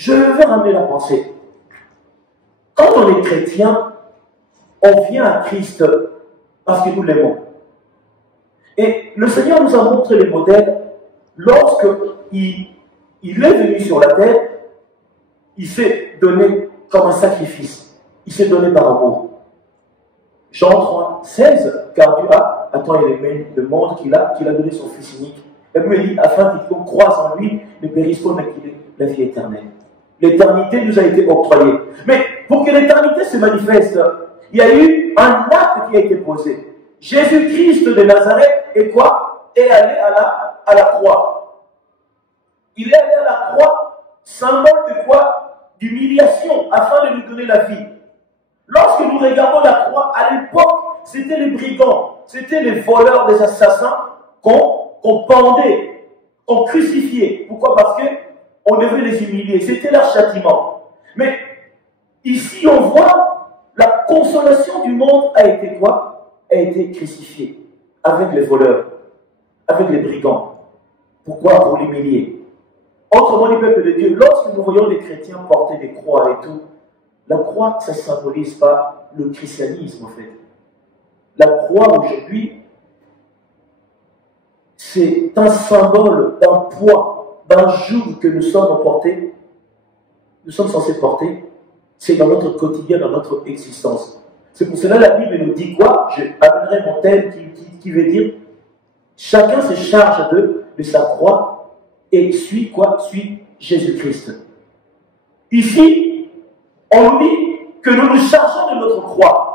Je veux ramener la pensée. Quand on est chrétien, on vient à Christ parce que nous l'aimons. Et le Seigneur nous a montré les modèles lorsque il est venu sur la terre, il s'est donné comme un sacrifice. Il s'est donné par amour. Jean 3, 16, car Dieu a tant aimé le monde qu'il a donné son Fils unique. Et puis il dit, afin qu'il croise en lui, ne périsse pas, mais qu'il ait la vie éternelle. L'éternité nous a été octroyée. Mais pour que l'éternité se manifeste, il y a eu un acte qui a été posé. Jésus-Christ de Nazareth est quoi? Est allé à la croix. Il est allé à la croix, symbole de quoi? D'humiliation, afin de nous donner la vie. Lorsque nous regardons la croix, à l'époque, c'était les brigands, c'était les voleurs, les assassins qu'on pendait, qu'on crucifiait. Pourquoi? Parce qu'on devait les humilier. C'était leur châtiment. Mais ici, on voit la consolation du monde a été quoi? A été crucifiée avec les voleurs, avec les brigands. Pourquoi? Pour l'humilier. Autrement, les peuples de Dieu, lorsque nous voyons les chrétiens porter des croix et tout, la croix, ça ne symbolise pas le christianisme, en fait. La croix, aujourd'hui, c'est un symbole d'un poids, d'un joug que nous sommes portés, nous sommes censés porter. C'est dans notre quotidien, dans notre existence. C'est pour cela que la Bible nous dit quoi? Je amènerai mon thème qui veut dire chacun se charge de sa croix et suit quoi? Suit Jésus-Christ. Ici, on dit que nous nous chargeons de notre croix.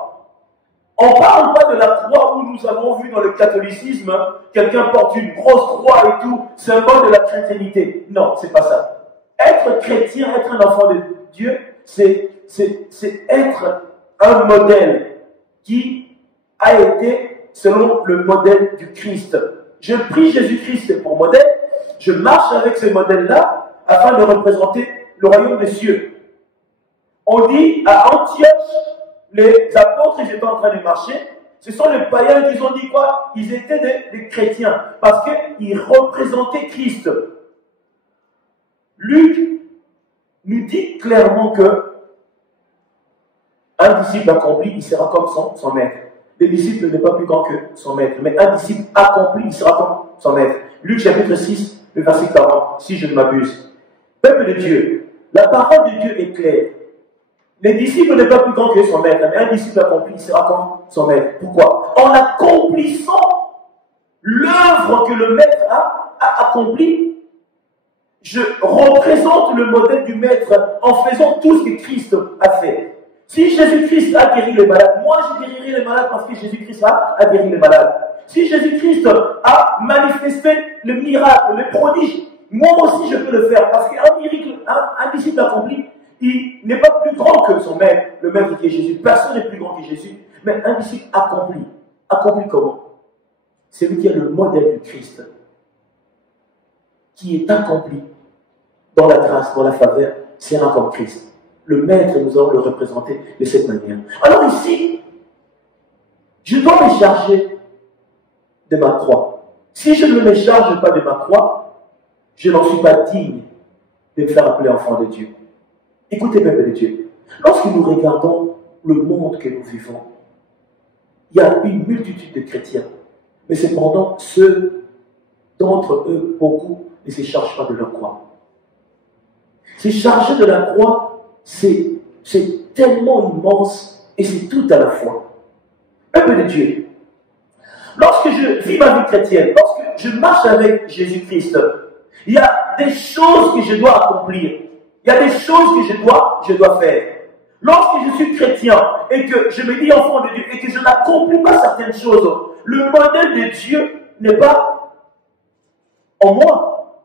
On ne parle pas de la croix où nous avons vu dans le catholicisme, quelqu'un porte une grosse croix et tout, symbole de la chrétiennité. Non, c'est pas ça. Être chrétien, être un enfant de Dieu, c'est être un modèle qui a été selon le modèle du Christ. Je prie Jésus-Christ pour modèle, je marche avec ce modèle-là afin de représenter le royaume des cieux. On dit à Antioche, les apôtres, ils étaient en train de marcher. Ce sont les païens qui ont dit quoi? Ils étaient des chrétiens parce qu'ils représentaient Christ. Luc nous dit clairement que un disciple accompli, il sera comme son maître. Le disciple n'est pas plus grand que son maître, mais un disciple accompli, il sera comme son maître. Luc chapitre 6, le verset 40, si je ne m'abuse. Peuple de Dieu, la parole de Dieu est claire. Les disciples n'est pas plus grand que son maître, mais un disciple accompli, il sera comme son maître. Pourquoi? En accomplissant l'œuvre que le maître a accomplie, je représente le modèle du maître en faisant tout ce que Christ a fait. Si Jésus-Christ a guéri les malades, moi je guérirai les malades parce que Jésus-Christ a guéri les malades. Si Jésus-Christ a manifesté le miracle, le prodige, moi aussi je peux le faire parce qu'un miracle, un disciple accompli, il n'est pas plus grand que son maître, le maître qui est Jésus. Personne n'est plus grand que Jésus, mais un disciple accompli. Accompli comment? C'est lui qui est le modèle du Christ, qui est accompli dans la grâce, dans la faveur, sera comme Christ. Le maître, nous allons le représenter de cette manière. Alors ici, je dois me charger de ma croix. Si je ne me charge pas de ma croix, je n'en suis pas digne de me faire appeler enfant de Dieu. Écoutez, peuple de Dieu, lorsque nous regardons le monde que nous vivons, il y a une multitude de chrétiens, mais cependant, ceux d'entre eux, beaucoup, ne se chargent pas de leur croix. Se charger de la croix, c'est tellement immense et c'est tout à la fois. Peuple de Dieu, lorsque je vis ma vie chrétienne, lorsque je marche avec Jésus-Christ, il y a des choses que je dois accomplir. Il y a des choses que je dois faire. Lorsque je suis chrétien et que je me dis enfant de Dieu et que je n'accomplis pas certaines choses, le modèle de Dieu n'est pas en moi.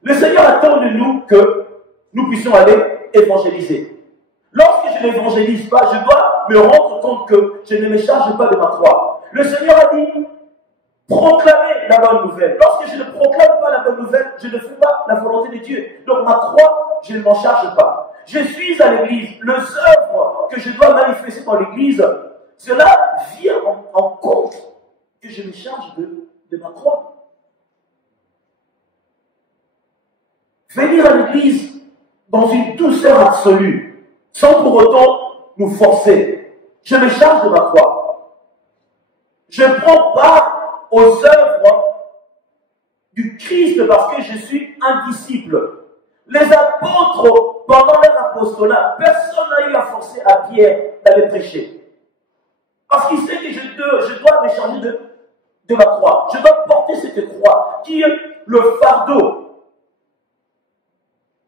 Le Seigneur attend de nous que nous puissions aller évangéliser. Lorsque je n'évangélise pas, je dois me rendre compte que je ne me charge pas de ma croix. Le Seigneur a dit, proclamez la bonne nouvelle. Lorsque je ne proclame pas la bonne nouvelle, je ne fais pas la volonté de Dieu. Donc ma croix, je ne m'en charge pas. Je suis à l'église. Les œuvres que je dois manifester dans l'église, cela vient en compte que je me charge de ma croix. Venir à l'église dans une douceur absolue, sans pour autant nous forcer. Je me charge de ma croix. Je prends part aux œuvres du Christ parce que je suis un disciple. Les apôtres, pendant leur apostolat, personne n'a eu à forcer à Pierre d'aller prêcher. Parce qu'il sait que je dois me charger de ma croix. Je dois porter cette croix qui est le fardeau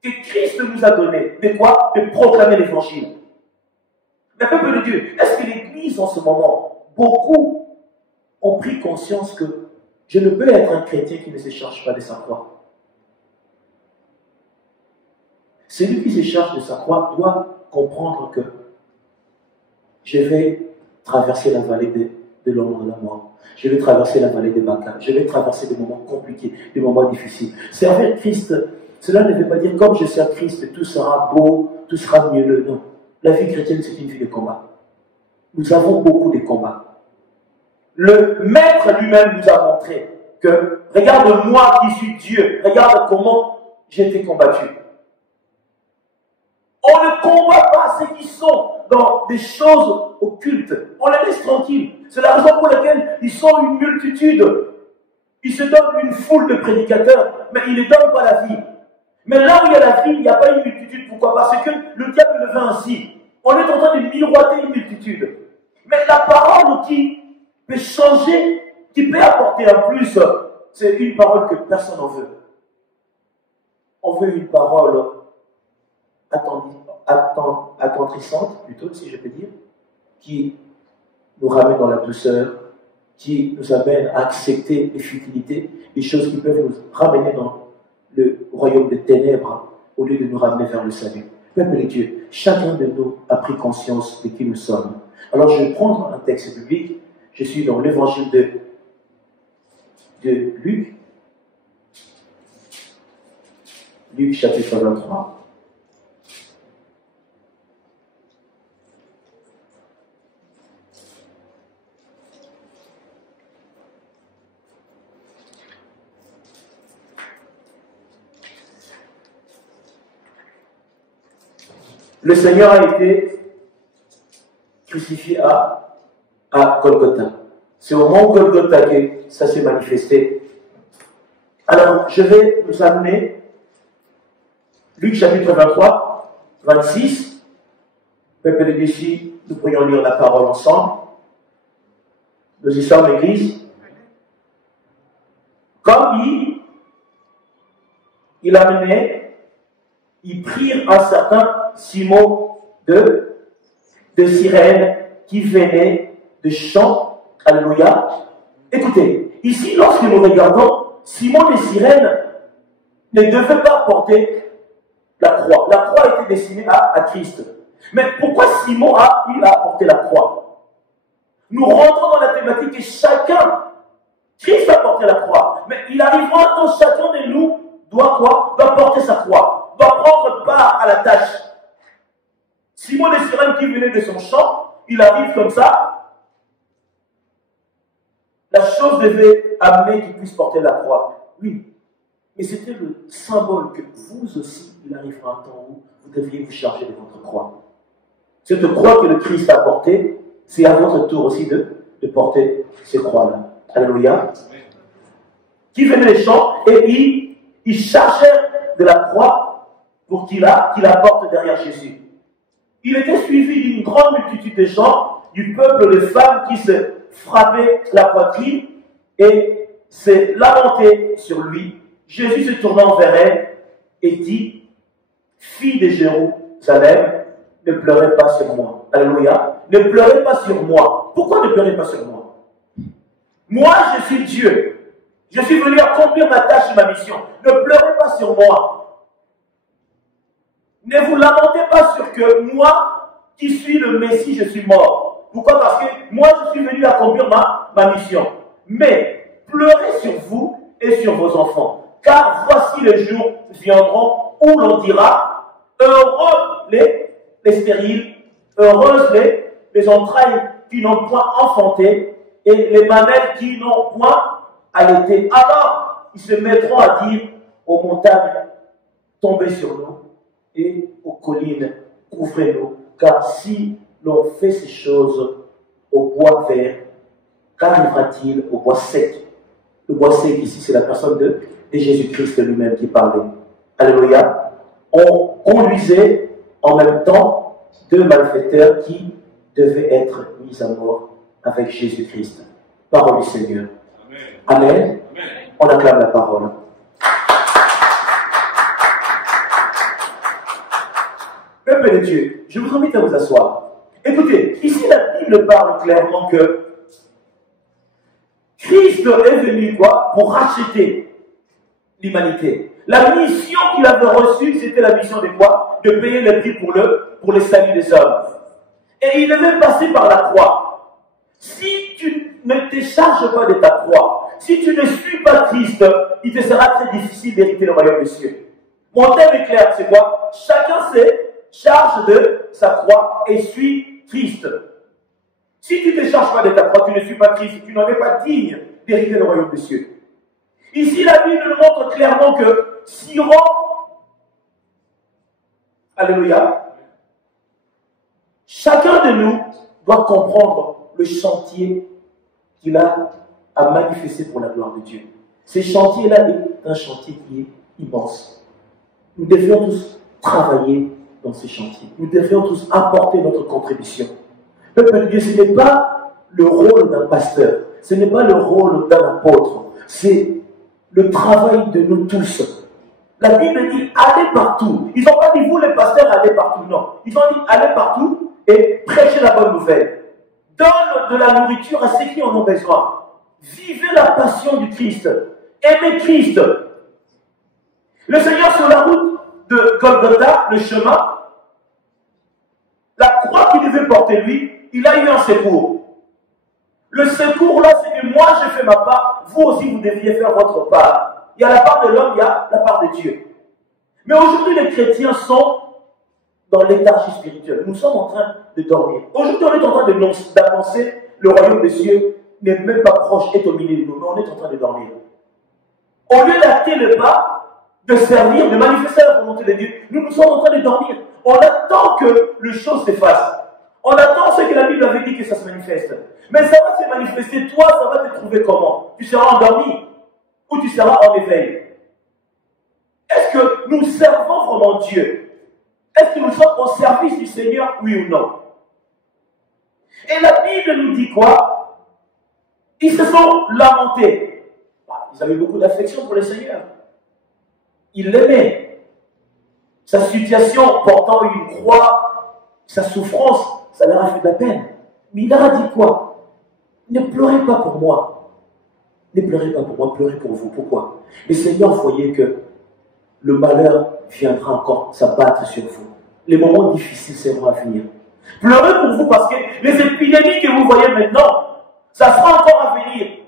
que Christ nous a donné. De quoi? De proclamer l'évangile. Mais peuple de Dieu, est-ce que l'Église en ce moment, beaucoup ont pris conscience que je ne peux être un chrétien qui ne se charge pas de sa croix? Celui qui se charge de sa croix doit comprendre que je vais traverser la vallée de l'ombre de la mort. Je vais traverser la vallée des Baca. Je vais traverser des moments compliqués, des moments difficiles. Servir Christ, cela ne veut pas dire comme je sers Christ, tout sera beau, tout sera mielleux. Non. La vie chrétienne, c'est une vie de combat. Nous avons beaucoup de combats. Le Maître lui-même nous a montré que, regarde moi qui suis Dieu, regarde comment j'ai été combattu. On ne combat pas ceux qui sont dans des choses occultes. On les laisse tranquilles. C'est la raison pour laquelle ils sont une multitude. Ils se donnent une foule de prédicateurs, mais ils ne donnent pas la vie. Mais là où il y a la vie, il n'y a pas une multitude. Pourquoi? Parce que le diable le veut ainsi. On est en train de miroiter une multitude. Mais la parole qui peut changer, qui peut apporter un plus, c'est une parole que personne n'en veut. On veut une parole attendrissante, plutôt, si je peux dire, qui nous ramène dans la douceur, qui nous amène à accepter les futilités, les choses qui peuvent nous ramener dans le royaume des ténèbres, au lieu de nous ramener vers le salut. Peuple de Dieu, chacun de nous a pris conscience de qui nous sommes. Alors je vais prendre un texte biblique. Je suis dans l'évangile de Luc. Luc chapitre 23. Le Seigneur a été crucifié à Golgotha. C'est au mont Golgotha que ça s'est manifesté. Alors, je vais nous amener Luc chapitre 23, 26. Peuple de Dieu, ici, nous pourrions lire la parole ensemble. Nous y sommes, l'Église. Comme il a mené, ils prirent un certain Simon de Cyrène qui venait de champs. Alléluia. Écoutez, ici, lorsque nous regardons, Simon de Cyrène ne devait pas porter la croix. La croix était destinée à Christ. Mais pourquoi Simon a eu à porter la croix? Nous rentrons dans la thématique que chacun, Christ a porté la croix, mais il arrivera un temps, chacun de nous doit quoi? Doit porter sa croix, doit prendre part à la tâche. Simon de Cyrène qui venait de son champ, il arrive comme ça. La chose devait amener qu'il puisse porter la croix. Oui, mais c'était le symbole que vous aussi, il arrivera un temps où vous devriez vous charger de votre croix. Cette croix que le Christ a portée, c'est à votre tour aussi de porter ces croix-là. Alléluia. Qui venait des champs et il chargeait de la croix pour qu'il la porte derrière Jésus. Il était suivi d'une grande multitude de gens, du peuple de femmes qui se frappaient la poitrine et se lamentaient sur lui. Jésus se tournant vers elle et dit, « Fille de Jérusalem, ne pleurez pas sur moi. » Alléluia. Ne pleurez pas sur moi. Pourquoi ne pleurez pas sur moi? Moi, je suis Dieu. Je suis venu accomplir ma tâche et ma mission. Ne pleurez pas sur moi. Ne vous lamentez pas sur que moi, qui suis le Messie, je suis mort. Pourquoi? Parce que moi, je suis venu accomplir ma mission. Mais pleurez sur vous et sur vos enfants. Car voici les jours viendront où l'on dira, heureux les stériles, heureuses les entrailles qui n'ont point enfanté et les mamelles qui n'ont point allaité. Alors, ils se mettront à dire aux montagnes, tombez sur nous, et aux collines, couvrez-nous, car si l'on fait ces choses au bois vert, qu'arrivera-t-il au bois sec? Le bois sec ici, c'est la personne de Jésus-Christ lui-même qui parlait. Alléluia. On conduisait en même temps deux malfaiteurs qui devaient être mis à mort avec Jésus-Christ. Parole du Seigneur. Amen. Amen. On acclame la parole. Peuple de Dieu, je vous invite à vous asseoir. Écoutez, ici la Bible parle clairement que Christ est venu quoi? Pour racheter l'humanité. La mission qu'il avait reçue, c'était la mission de quoi? De payer le prix pour le salut des hommes. Et il devait passer par la croix. Si tu ne te charges pas de ta croix, si tu ne suis pas Christ, il te sera très difficile d'hériter le royaume des cieux. Mon thème est clair, c'est quoi? Chacun se charge de sa croix et suit Christ. Si tu ne te charges pas de ta croix, tu ne suis pas Christ, tu n'en es pas digne d'hériter le royaume des cieux. Ici, la Bible nous montre clairement que Siron, alléluia, chacun de nous doit comprendre le chantier qu'il a à manifester pour la gloire de Dieu. Ce chantier-là est un chantier qui est immense. Nous devions tous travailler dans ce chantier. Nous devions tous apporter notre contribution. Peuple de Dieu, ce n'est pas le rôle d'un pasteur, ce n'est pas le rôle d'un apôtre, c'est le travail de nous tous. La Bible dit allez partout. Ils n'ont pas dit vous les pasteurs allez partout, non. Ils ont dit allez partout et prêchez la bonne nouvelle. Donne de la nourriture à ceux qui en ont besoin. Vivez la passion du Christ. Aimez Christ. Le Seigneur sur la route de Golgotha, le chemin, la croix qu'il devait porter lui, il a eu un secours. Le secours là, c'est que moi j'ai fait ma part, vous aussi vous deviez faire votre part. Il y a la part de l'homme, il y a la part de Dieu. Mais aujourd'hui les chrétiens sont dans léthargie spirituelle. Nous sommes en train de dormir. Aujourd'hui on est en train d'annoncer le royaume des cieux n'est même pas proche, est au milieu de nous, mais on est en train de dormir. Au lieu d'acter le pas, de servir, de manifester la volonté de Dieu, nous sommes en train de dormir. On attend que les choses s'effacent. On attend ce que la Bible avait dit que ça se manifeste. Mais ça va se manifester, toi, ça va te trouver comment? Tu seras endormi ou tu seras en éveil? Est-ce que nous servons vraiment Dieu? Est-ce que nous sommes au service du Seigneur, oui ou non? Et la Bible nous dit quoi? Ils se sont lamentés. Ils avaient beaucoup d'affection pour le Seigneur. Ils l'aimaient. Sa situation portant une croix, sa souffrance, ça leur a fait de la peine. Mais il leur a dit quoi? Ne pleurez pas pour moi. Ne pleurez pas pour moi, pleurez pour vous. Pourquoi? Le Seigneur voyait que le malheur viendra encore s'abattre sur vous. Les moments difficiles seront à venir. Pleurez pour vous parce que les épidémies que vous voyez maintenant, ça sera encore à venir.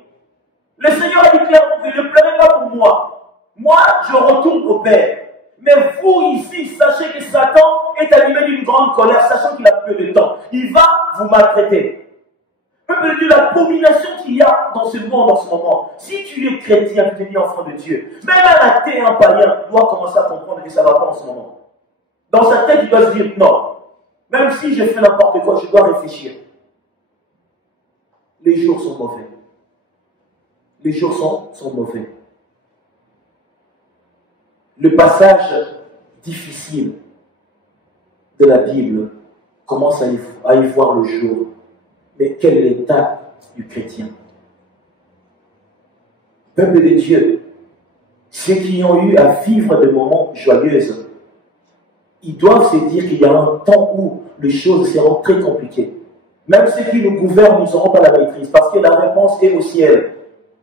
Le Seigneur a dit clairement que ne pleurez pas pour moi. Moi, je retourne au Père. Mais vous ici, sachez que Satan est animé d'une grande colère, sachant qu'il a peu de temps. Il va vous maltraiter. Peuple de Dieu, l'abomination qu'il y a dans ce monde en ce moment, si tu es chrétien, tu es enfant de Dieu, même un athée, un païen, doit commencer à comprendre que ça ne va pas en ce moment. Dans sa tête, il doit se dire, non, même si j'ai fait n'importe quoi, je dois réfléchir. Les jours sont mauvais. Les jours sont mauvais. Le passage difficile de la Bible commence à y voir le jour. Mais quel est l'état du chrétien? Peuple de Dieu, ceux qui ont eu à vivre des moments joyeux, ils doivent se dire qu'il y a un temps où les choses seront très compliquées. Même ceux qui nous gouvernent, nous n'auront pas la maîtrise, parce que la réponse est au ciel.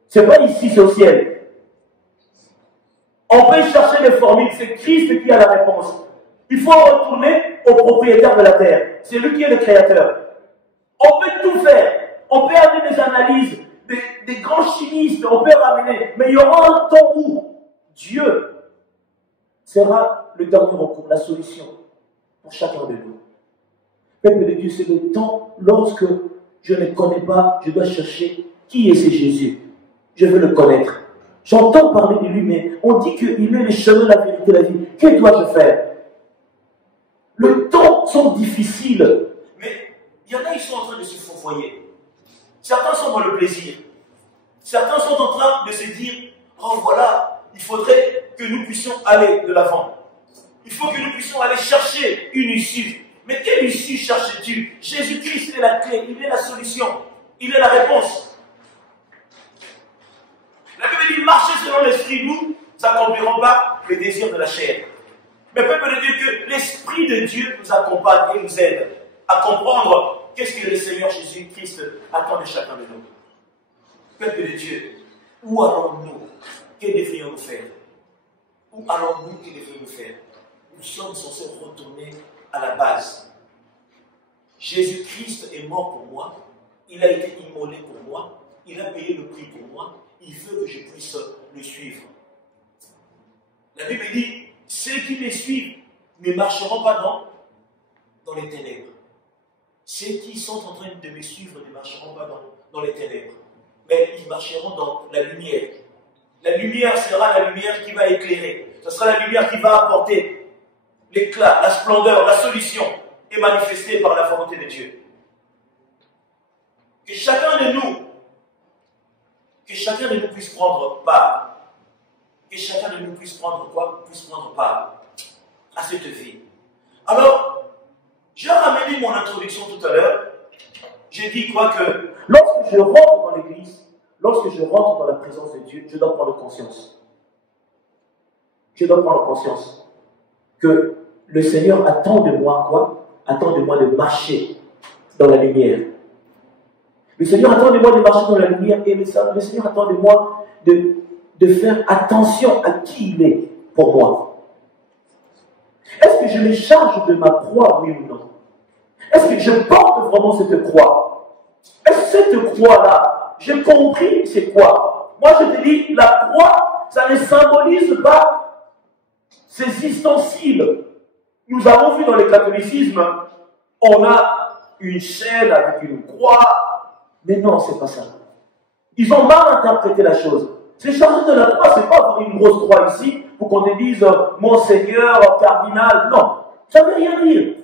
Ce n'est pas ici, c'est au ciel. On peut chercher des formules, c'est Christ qui a la réponse. Il faut retourner au propriétaire de la terre. C'est lui qui est le créateur. On peut tout faire. On peut amener des analyses, des grands chimistes, on peut ramener. Mais il y aura un temps où Dieu sera le dernier recours, la solution pour chacun de nous. Peuple de Dieu, c'est le temps lorsque je ne connais pas, je dois chercher qui est ce Jésus. Je veux le connaître. J'entends parler de lui, mais on dit qu'il est le chemin, la vérité, la vie. Que dois-je faire? Les temps sont difficiles. Mais il y en a, ils sont en train de se fourvoyer. Certains sont dans le plaisir. Certains sont en train de se dire, oh voilà, il faudrait que nous puissions aller de l'avant. Il faut que nous puissions aller chercher une issue. Mais quelle issue cherches-tu? Jésus-Christ est la clé, il est la solution, il est la réponse. La Bible dit, marchez selon l'esprit, nous n'accomplirons pas les désirs de la chair. Mais peuple de Dieu, que l'Esprit de Dieu nous accompagne et nous aide à comprendre qu'est-ce que le Seigneur Jésus-Christ attend de chacun de nous. Peuple de Dieu, où allons-nous? Que devrions-nous faire? Où allons-nous? Que devrions-nous faire? Nous sommes censés retourner à la base. Jésus-Christ est mort pour moi. Il a été immolé pour moi. Il a payé le prix pour moi. Il veut que je puisse le suivre. La Bible dit, ceux qui me suivent ne marcheront pas dans les ténèbres. Ceux qui sont en train de me suivre ne marcheront pas dans les ténèbres. Mais ils marcheront dans la lumière. La lumière sera la lumière qui va éclairer. Ce sera la lumière qui va apporter l'éclat, la splendeur, la solution est manifestée par la volonté de Dieu. Que chacun de nous puisse prendre part. Que chacun de nous puisse prendre quoi? Puisse prendre part à cette vie. Alors, j'ai ramené mon introduction tout à l'heure. J'ai dit quoi? Que lorsque je rentre dans l'église, lorsque je rentre dans la présence de Dieu, je dois prendre conscience. Je dois prendre conscience que le Seigneur attend de moi quoi? Attend de moi de marcher dans la lumière. Le Seigneur attend de moi de marcher dans la lumière et le Seigneur attend de moi de faire attention à qui il est pour moi. Est-ce que je me charge de ma croix, oui ou non? Est-ce que je porte vraiment cette croix? Est-ce que cette croix-là, j'ai compris c'est quoi? Moi je te dis, la croix, ça ne symbolise pas ces ustensiles. Nous avons vu dans le catholicisme, on a une chaîne avec une croix, mais non, c'est pas ça. Ils ont mal interprété la chose. C'est chargé de la croix, c'est pas avoir une grosse croix ici pour qu'on te dise Monseigneur, cardinal. Non, ça ne veut rien dire.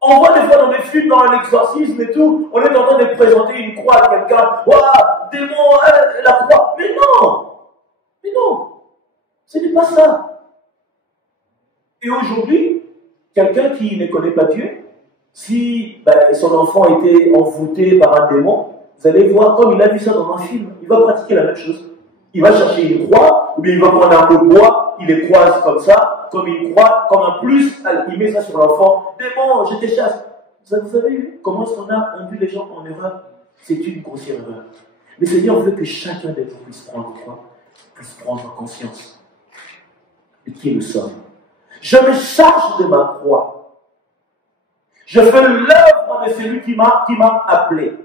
On voit des fois dans des films, dans l'exorcisme et tout, on est en train de présenter une croix à quelqu'un. Waouh, démon, la croix. Mais non, ce n'est pas ça. Et aujourd'hui, quelqu'un qui ne connaît pas Dieu, si son enfant était envoûté par un démon, vous allez voir, comme il a vu ça dans un film, il va pratiquer la même chose. Il va chercher une croix, ou bien il va prendre un peu de bois, il les croise comme ça, comme une croix, comme un plus, il met ça sur l'enfant. Démon, je te chasse. Vous avez vu comment est-ce qu'on a induit les gens en erreur? C'est une grossière erreur. Le Seigneur veut que chacun de nous puisse prendre quoi? Puisse prendre conscience de qui nous sommes. Je me charge de ma croix. Je fais l'œuvre de celui qui m'a appelé.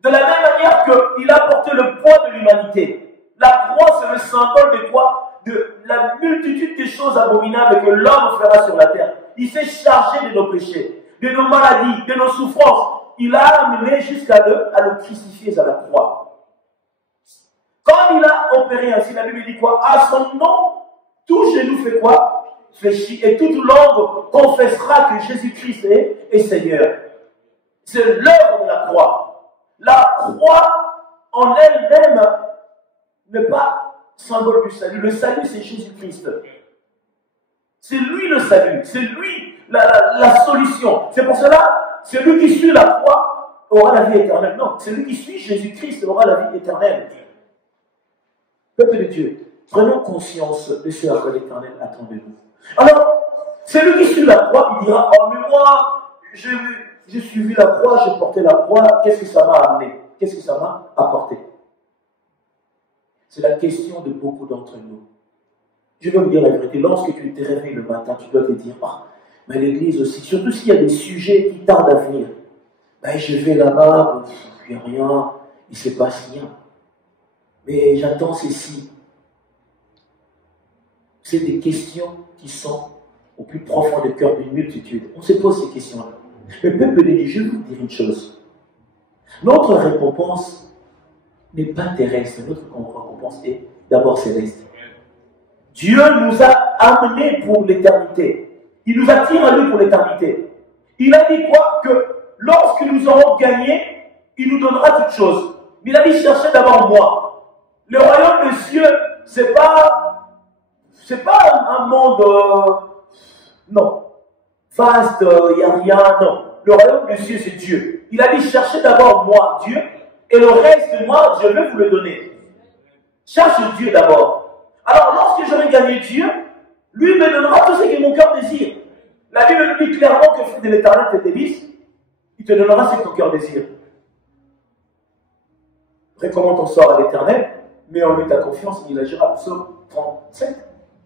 De la même manière qu'il a porté le poids de l'humanité. La croix, c'est le symbole de quoi? De la multitude de choses abominables que l'homme fera sur la terre. Il s'est chargé de nos péchés, de nos maladies, de nos souffrances. Il a amené jusqu'à le crucifier à la croix. Comme il a opéré ainsi, la Bible dit quoi? À son nom, tout genou fait quoi? Fléchit, et toute langue confessera que Jésus-Christ est Seigneur. C'est l'œuvre de la croix. La croix en elle-même n'est pas symbole du salut. Le salut, c'est Jésus-Christ. C'est lui le salut. C'est lui la solution. C'est pour cela, celui qui suit la croix aura la vie éternelle. Non, celui qui suit Jésus-Christ aura la vie éternelle. Peuple de Dieu, prenons conscience de ce à quoi l'Éternel attend de nous. Alors, celui qui suit la croix, il dira, oh mais moi, j'ai suivi la croix, j'ai porté la croix, qu'est-ce que ça m'a amené? Qu'est-ce que ça m'a apporté? C'est la question de beaucoup d'entre nous. Je vais vous dire la vérité, lorsque tu te réveilles le matin, tu dois te dire, mais l'église aussi, surtout s'il y a des sujets qui tardent à venir. Je vais là-bas, il n'y a rien, il ne se passe rien. Mais j'attends ceci. C'est des questions qui sont au plus profond du cœur d'une multitude. On se pose ces questions-là. Le peuple de Dieu, je vais vous dire une chose. Notre récompense n'est pas terrestre. Notre récompense est d'abord céleste. Dieu nous a amenés pour l'éternité. Il nous attire à lui pour l'éternité. Il a dit quoi? Que lorsque nous aurons gagné, il nous donnera toutes choses. Mais il a dit, cherchez d'abord moi. Le royaume des cieux, c'est pas un monde, non, vaste, il n'y a rien, non. Le royaume des cieux, c'est Dieu. Il a dit, cherchez d'abord moi, Dieu, et le reste de moi, je vais vous le donner. Cherche Dieu d'abord. Alors, lorsque j'aurai gagné Dieu, lui me donnera tout ce que mon cœur désire. La Bible nous dit clairement que le fruit de l'éternel te délice, il te donnera ce que ton cœur désire. Recommande ton sort à l'éternel, mets en lui ta confiance, il agira. Psaume 37.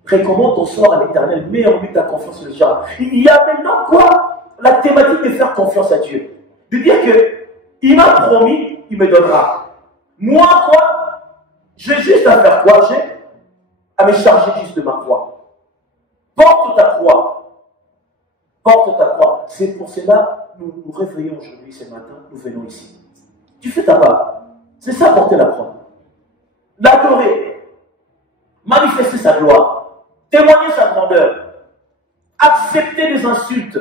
Recommande ton sort à l'éternel, mets en lui ta confiance, il agira. Il y a maintenant quoi? La thématique de faire confiance à Dieu. De dire que il m'a promis, il me donnera. Moi, quoi? J'ai juste à faire quoi? J'ai à me charger juste de ma croix. Porte ta croix. Porte ta croix. C'est pour cela que nous nous réveillons aujourd'hui, ce matin, nous venons ici. Tu fais ta part. C'est ça, porter la croix. L'adorer. Manifester sa gloire. Témoigner sa grandeur. Accepter des insultes.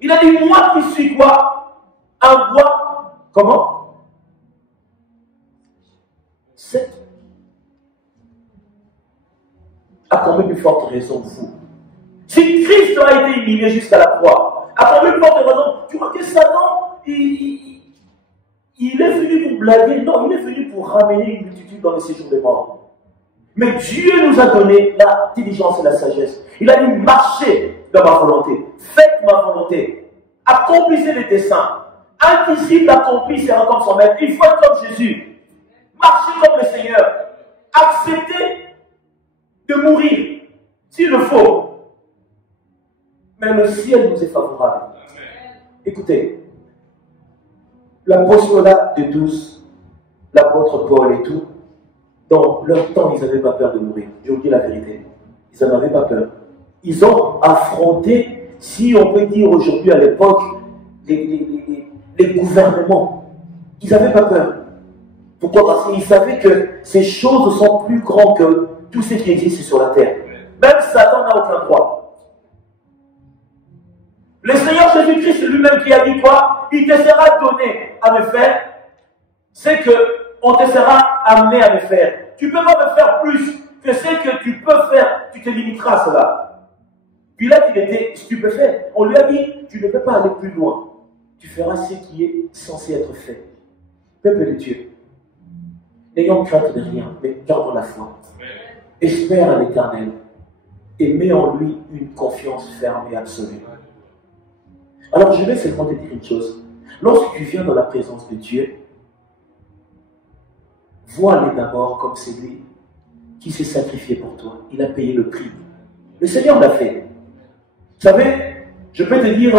Il a dit, moi qui suis quoi? Un bois. Comment? 7. À combien plus forte raison vous? Si Christ a été humilié jusqu'à la croix, à combien plus forte raison? Tu crois que Satan, il est venu pour blaguer? Non, il est venu pour ramener une multitude dans le séjour des morts. Mais Dieu nous a donné l'intelligence et la sagesse. Il a dit, marchez dans ma volonté. Faites ma volonté. Accomplissez les desseins. Un disciple accompli sera comme son maître. Il faut être comme Jésus. Marchez comme le Seigneur. Acceptez de mourir, s'il le faut. Mais le ciel nous est favorable. Écoutez, l'apostolat de 12, l'apôtre Paul et tout, dans leur temps, ils n'avaient pas peur de mourir. Je vous dis la vérité. Ils n'en avaient pas peur. Ils ont affronté, si on peut dire aujourd'hui à l'époque, les gouvernements. Ils n'avaient pas peur. Pourquoi? Parce qu'ils savaient que ces choses sont plus grandes que tout ce qui existe sur la terre. Même Satan n'a aucun droit. Le Seigneur Jésus-Christ lui-même qui a dit quoi? Il te sera donné à me faire ce qu'on te sera amené à me faire. Tu ne peux pas me faire plus que ce que tu peux faire. Tu te limiteras à cela. Puis là, il était stupéfait. On lui a dit, tu ne peux pas aller plus loin. Tu feras ce qui est censé être fait. Peuple de Dieu, n'ayons crainte de rien, mais gardons la foi. Espère à l'Éternel et mets en lui une confiance ferme et absolue. Alors je vais seulement te dire une chose. Lorsque tu viens dans la présence de Dieu, vois-le d'abord comme celui qui s'est sacrifié pour toi. Il a payé le prix. Le Seigneur l'a fait. Vous savez, je peux te dire,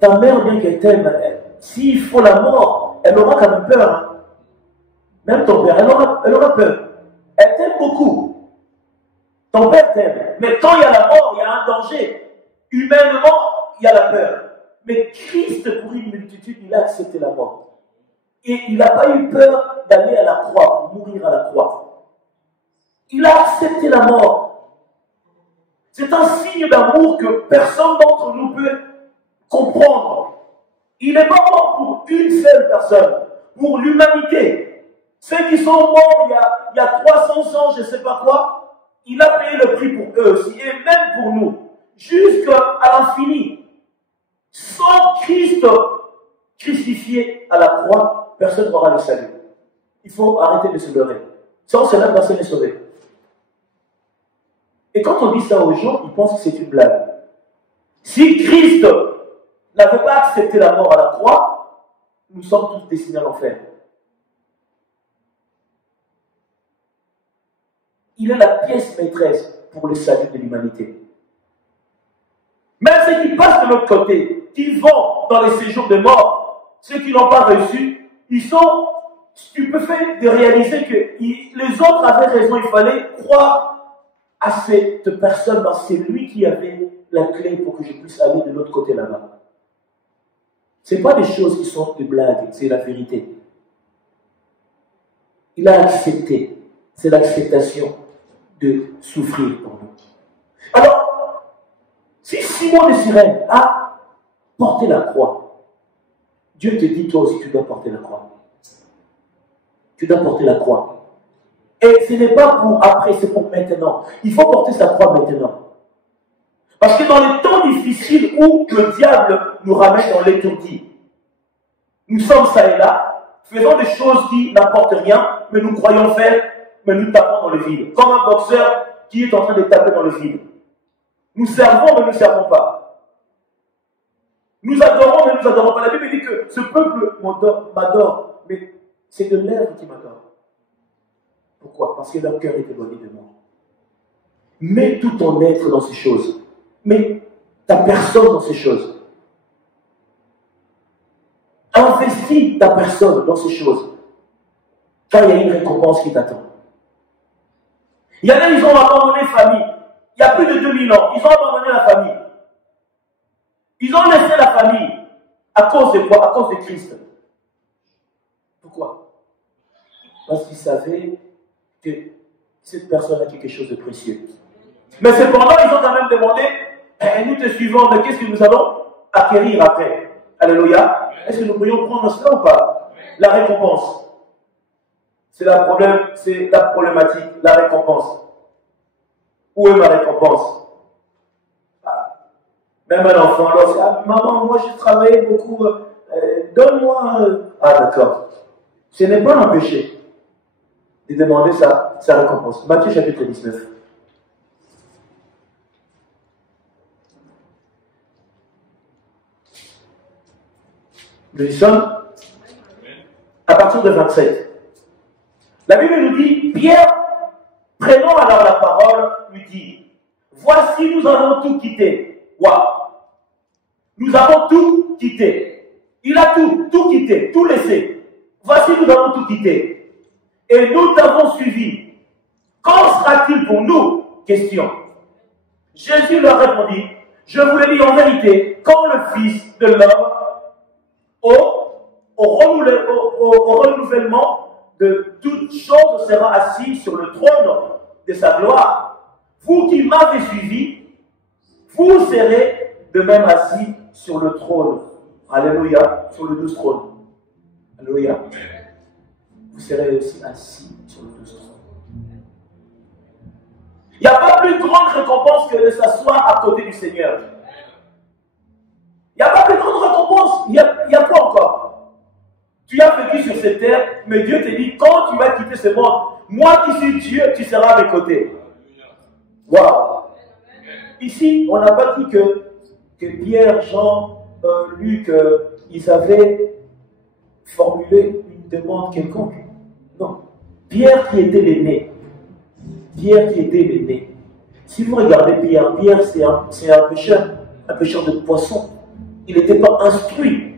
ta mère, bien qu'elle t'aime, s'il faut la mort, elle aura quand même peur. Hein. Même ton père, elle aura peur. Elle t'aime beaucoup. Ton père t'aime. Mais quand il y a la mort, il y a un danger. Humainement, il y a la peur. Mais Christ, pour une multitude, il a accepté la mort. Et il n'a pas eu peur d'aller à la croix, pour mourir à la croix. Il a accepté la mort. C'est un signe d'amour que personne d'entre nous peut comprendre. Il n'est pas mort pour une seule personne, pour l'humanité. Ceux qui sont morts il y a 300 ans, je ne sais pas quoi, il a payé le prix pour eux aussi, et même pour nous, jusqu'à l'infini. Sans Christ crucifié à la croix, personne n'aura le salut. Il faut arrêter de se leurrer. Sans cela, personne n'est sauvé. Et quand on dit ça aux gens, ils pensent que c'est une blague. Si Christ n'avait pas accepté la mort à la croix, nous sommes tous destinés à l'enfer. Il est la pièce maîtresse pour le salut de l'humanité. Même ceux qui passent de l'autre côté, qui vont dans les séjours de mort, ceux qui n'ont pas reçu, ils sont stupéfaits de réaliser que les autres avaient raison, il fallait croire à cette personne, c'est lui qui avait la clé pour que je puisse aller de l'autre côté là-bas. Ce n'est pas des choses qui sont des blagues, c'est la vérité. Il a accepté, c'est l'acceptation de souffrir pour nous. Alors, si Simon de Cyrène a porté la croix. Dieu te dit, toi aussi, tu dois porter la croix. Tu dois porter la croix. Et ce n'est pas pour après, c'est pour maintenant. Il faut porter sa croix maintenant. Parce que dans les temps difficiles où le diable nous ramène dans l'étourdie, nous sommes ça et là, faisons des choses qui n'apportent rien, mais nous croyons faire, mais nous tapons dans le vide. Comme un boxeur qui est en train de taper dans le vide. Nous servons, mais nous ne servons pas. Nous adorons, mais nous n'adorons pas. La Bible dit que ce peuple m'adore, mais c'est de lèvres qui m'adore. Pourquoi? Parce que leur cœur est éloigné de moi. Mets tout ton être dans ces choses. Mets ta personne dans ces choses. Investis ta personne dans ces choses. Car il y a une récompense qui t'attend. Il y en a, ils ont abandonné famille. Il y a plus de 2000 ans, ils ont abandonné la famille. Ils ont laissé la famille. À cause de quoi? À cause de Christ. Pourquoi? Parce qu'ils savaient que cette personne a quelque chose de précieux. Mais cependant, ils ont quand même demandé, nous te suivons, mais qu'est-ce que nous allons acquérir après? Alléluia. Est-ce que nous pourrions prendre cela ou pas? La récompense. C'est la problématique, la récompense. Où est ma récompense? Même un enfant, alors, ah, maman, moi j'ai travaillé beaucoup, donne-moi. Ah d'accord. Ce n'est pas un péché de demander sa récompense. Matthieu chapitre 19. Nous y sommes à partir de 27. La Bible nous dit, Pierre, prenant alors la parole, lui dit, voici nous avons tout quitté. Waouh! Nous avons tout quitté. Il a tout quitté, tout laissé. Voici nous avons tout quitté. Et nous t'avons suivi. Qu'en sera-t-il pour nous? Question. Jésus leur répondit, je vous le dis en vérité, quand le Fils de l'homme au renouvellement de toutes choses sera assis sur le trône de sa gloire. Vous qui m'avez suivi, vous serez de même assis sur le trône. Alléluia, sur le 12 trône. Alléluia. Vous serez aussi assis sur le 12 trône. Il n'y a pas plus grande récompense que de s'asseoir à côté du Seigneur. Il n'y a pas plus grande récompense. Il y a quoi encore? Tu as vécu sur cette terre, mais Dieu te dit, quand tu vas quitter ce monde, moi qui suis Dieu, tu seras à mes côtés. Waouh! Ici, on n'a pas dit que Pierre, Jean, Luc, ils avaient formulé une demande quelconque. Non. Pierre qui était l'aîné. Pierre qui était l'aîné. Si vous regardez Pierre, c'est un pêcheur de poissons. Il n'était pas instruit.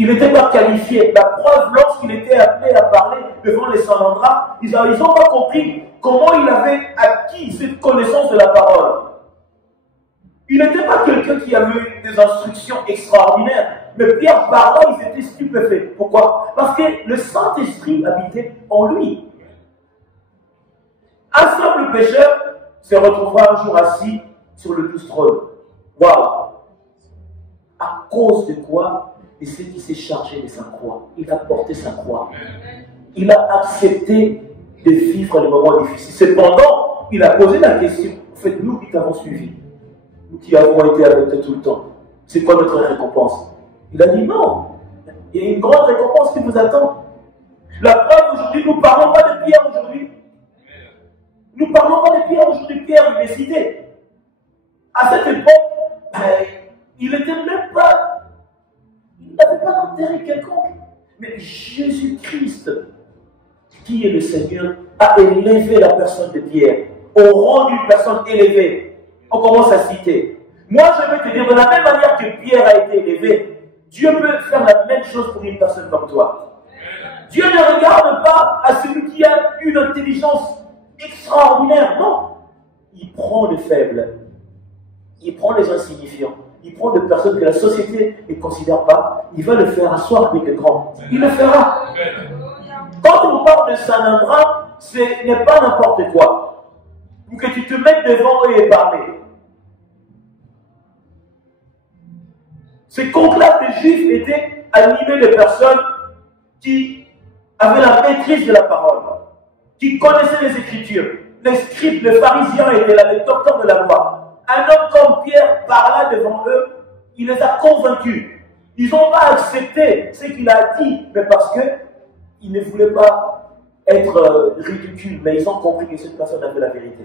Il n'était pas qualifié. La preuve, lorsqu'il était appelé à parler devant les Salamandras, ils n'ont pas compris comment il avait acquis cette connaissance de la parole. Il n'était pas quelqu'un qui avait eu des instructions extraordinaires. Mais Pierre parla, ils étaient stupéfaits. Pourquoi? Parce que le Saint-Esprit habitait en lui. Un simple pécheur se retrouvera un jour assis sur le 12 trône. Waouh! À cause de quoi? De ce qui s'est chargé de sa croix. Il a porté sa croix. Il a accepté de vivre les moments difficiles. Cependant, il a posé la question. En fait, nous qui t'avons suivi, nous qui avons été avec toi tout le temps, c'est quoi notre récompense? Il a dit non. Il y a une grande récompense qui vous attend. La preuve aujourd'hui, nous ne parlons pas de Pierre aujourd'hui. Nous ne parlons pas de Pierre aujourd'hui. Pierre, il est cité. À cette époque, il n'était même pas. Il n'avait pas d'intérêt quelconque. Mais Jésus-Christ, qui est le Seigneur, a élevé la personne de Pierre, au rang d'une personne élevée. On commence à citer. Moi, je vais te dire, de la même manière que Pierre a été élevé, Dieu peut faire la même chose pour une personne comme toi. Dieu ne regarde pas à celui qui a une intelligence extraordinaire. Non. Il prend les faibles. Il prend les insignifiants. Il prend des personnes que la société ne considère pas. Il va le faire asseoir avec les grands. Il le fera. Quand on parle de Saint-Nandrin, ce n'est pas n'importe quoi. Ou que tu te mettes devant eux et parler. Ces conclaves de juifs étaient animés de personnes qui avaient la maîtrise de la parole, qui connaissaient les Écritures. Les scribes, les pharisiens étaient là, les docteurs de la loi. Un homme comme Pierre parla devant eux, il les a convaincus. Ils n'ont pas accepté ce qu'il a dit, mais parce qu'ils ne voulaient pas être ridicules, mais ils ont compris que cette personne avait la vérité.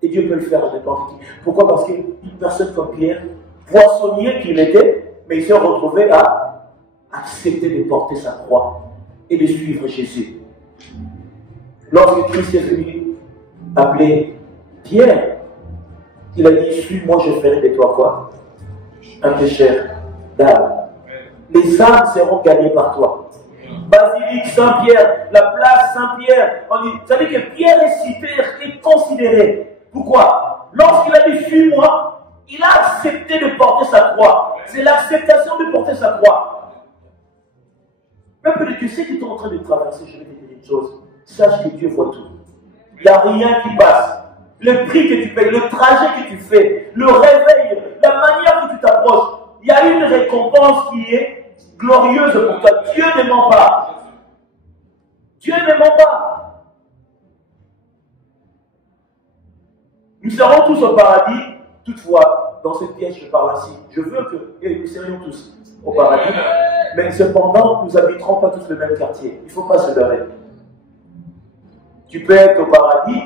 Et Dieu peut le faire à n'importe qui. Pourquoi? Parce qu'une personne comme Pierre, poissonnier qu'il était, mais il s'est retrouvé à accepter de porter sa croix et de suivre Jésus. Lorsque Christ est venu appeler Pierre, il a dit, suis-moi, je ferai de toi quoi? Un pécheur d'âme. Les âmes seront gagnées par toi. Basilique Saint-Pierre, la place Saint-Pierre, ça veut dire que Pierre est cité et considéré. Pourquoi? Lorsqu'il a dit, suis-moi, il a accepté de porter sa croix. C'est l'acceptation de porter sa croix. Peuple de Dieu, ce que tu es en train de traverser, je vais te dire une chose. Sache que Dieu voit tout. Il n'y a rien qui passe. Le prix que tu payes, le trajet que tu fais, le réveil, la manière que tu t'approches, il y a une récompense qui est glorieuse pour toi. Dieu ne ment pas. Dieu ne ment pas. Nous serons tous au paradis. Toutefois, dans cette pièce, je parle ainsi. Je veux que nous serions tous au paradis. Mais cependant, nous n'habiterons pas tous le même quartier. Il ne faut pas se leurrer. Tu peux être au paradis,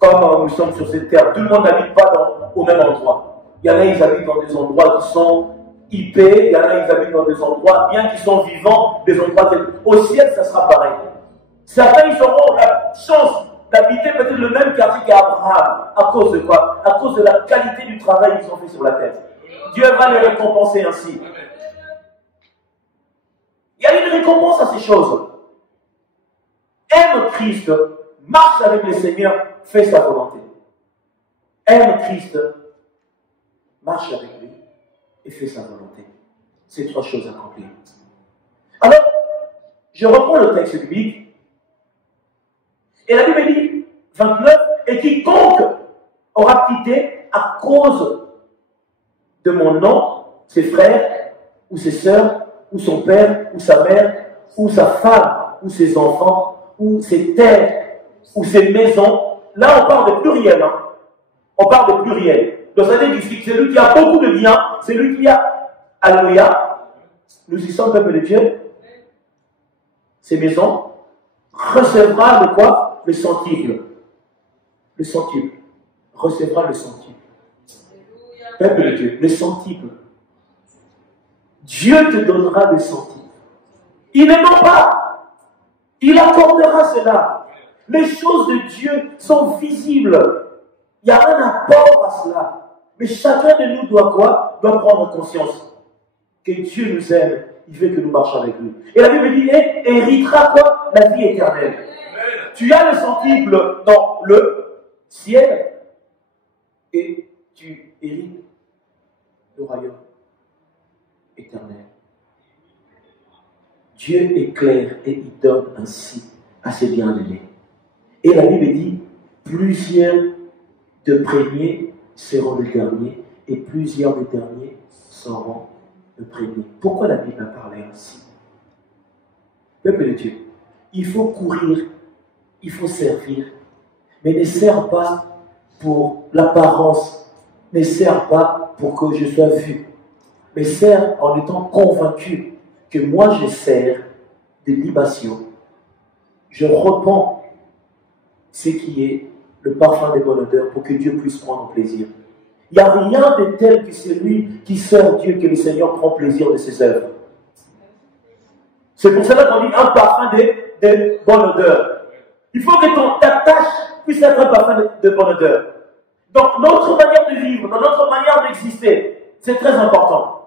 comme nous sommes sur cette terre. Tout le monde n'habite pas au même endroit. Il y en a, ils habitent dans des endroits qui sont hypés. Il y en a, ils habitent dans des endroits, bien qu'ils sont vivants, des endroits tels. Au ciel, ça sera pareil. Certains, ils auront la chance d'habiter peut-être le même quartier qu'Abraham. À cause de quoi? À cause de la qualité du travail qu'ils ont fait sur la terre. Dieu va les récompenser ainsi. Il y a une récompense à ces choses. Aime Christ, marche avec le Seigneur, fais sa volonté. Aime Christ, marche avec lui et fais sa volonté. C'est trois choses accomplies. Alors, je reprends le texte biblique. Et la Bible dit, 29, et quiconque aura quitté à cause de mon nom, ses frères, ou ses sœurs, ou son père, ou sa mère, ou sa femme, ou ses enfants, ou ses terres, ou ses maisons. Là, on parle de pluriel. Hein. On parle de pluriel. Donc, ça veut dire que celui qui a beaucoup de biens, c'est lui qui a, alléluia, nous y sommes, peuple de Dieu, ses maisons, recevra le quoi? Le centuple. Le centuple. Recevra le centuple. Peuple de Dieu, le centuple. Dieu te donnera le centuple. Il ne ment pas. Il accordera cela. Les choses de Dieu sont visibles. Il y a un apport à cela. Mais chacun de nous doit quoi? Doit prendre conscience que Dieu nous aime. Il veut que nous marchions avec lui. Et la Bible dit, héritera quoi? La vie éternelle. Tu as le centuple dans le ciel et tu hérites le royaume éternel. Dieu est clair et il donne ainsi à ses bien-aimés. Et la Bible dit, plusieurs de premiers seront les derniers et plusieurs des derniers seront les premiers. Pourquoi la Bible a parlé ainsi? Peuple de Dieu, il faut courir, il faut servir, mais ne sers pas pour l'apparence, ne sers pas pour que je sois vu, mais sers en étant convaincu que moi je sers des libations. Je repens ce qui est le parfum des bonnes odeurs pour que Dieu puisse prendre plaisir. Il n'y a rien de tel que celui qui sert Dieu que le Seigneur prend plaisir de ses œuvres. C'est pour cela qu'on dit un parfum de bonne odeur. Il faut que ta tâche puisse être un parfum de bonne odeur. Donc notre manière de vivre, notre manière d'exister, c'est très important.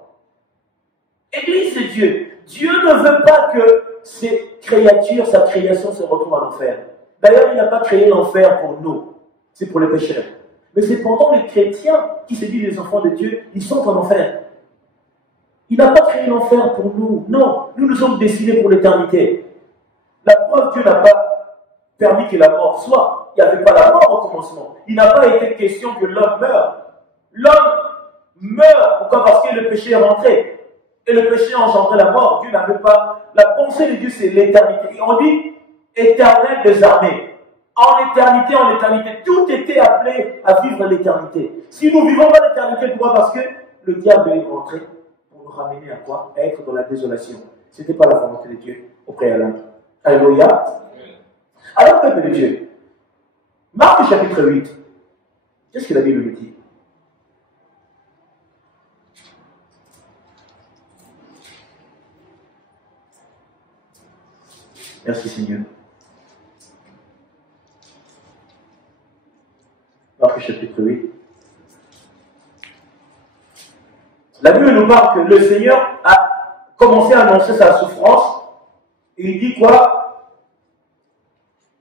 Église de Dieu, Dieu ne veut pas que ses créatures, sa création se retrouve en enfer. D'ailleurs, il n'a pas créé l'enfer pour nous, c'est pour les pécheurs. Mais c'est pendant les chrétiens qui se disent les enfants de Dieu, ils sont en enfer. Il n'a pas créé l'enfer pour nous. Non, nous sommes destinés pour l'éternité. La preuve, Dieu n'a pas permis que la mort soit. Il n'y avait pas la mort au commencement. Il n'a pas été question que l'homme meure. L'homme meurt. Pourquoi? Parce que le péché est rentré. Et le péché a engendré la mort. Dieu n'avait pas... La pensée de Dieu, c'est l'éternité. Et on dit éternel des armées. En éternité, tout était appelé à vivre l'éternité. Si nous vivons pas l'éternité, pourquoi? Parce que le diable est rentré pour nous ramener à quoi? À être dans la désolation. Ce n'était pas la volonté de Dieu au préalable. Alléluia. Alors, peuple de Dieu, Marc chapitre 8, qu'est-ce que la Bible nous dit? Merci Seigneur. Marc chapitre 8. La Bible nous parle que le Seigneur a commencé à annoncer sa souffrance. Et il dit quoi?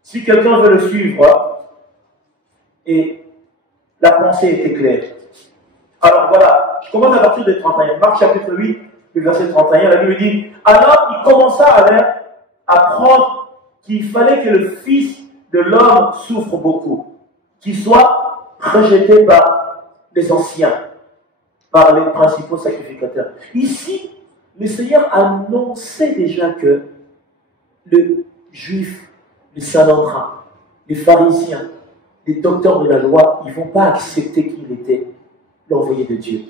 Si quelqu'un veut le suivre, et la pensée était claire. Alors voilà, je commence à partir de 31. Marc chapitre 8, le verset 31, la Bible dit, alors il commença à apprendre qu'il fallait que le Fils de l'homme souffre beaucoup, qu'il soit rejeté par les anciens, par les principaux sacrificateurs. Ici, le Seigneur annonçait déjà que les Juifs, les Sanhedrins, les pharisiens, les docteurs de la loi, ils ne vont pas accepter qu'il était l'envoyé de Dieu.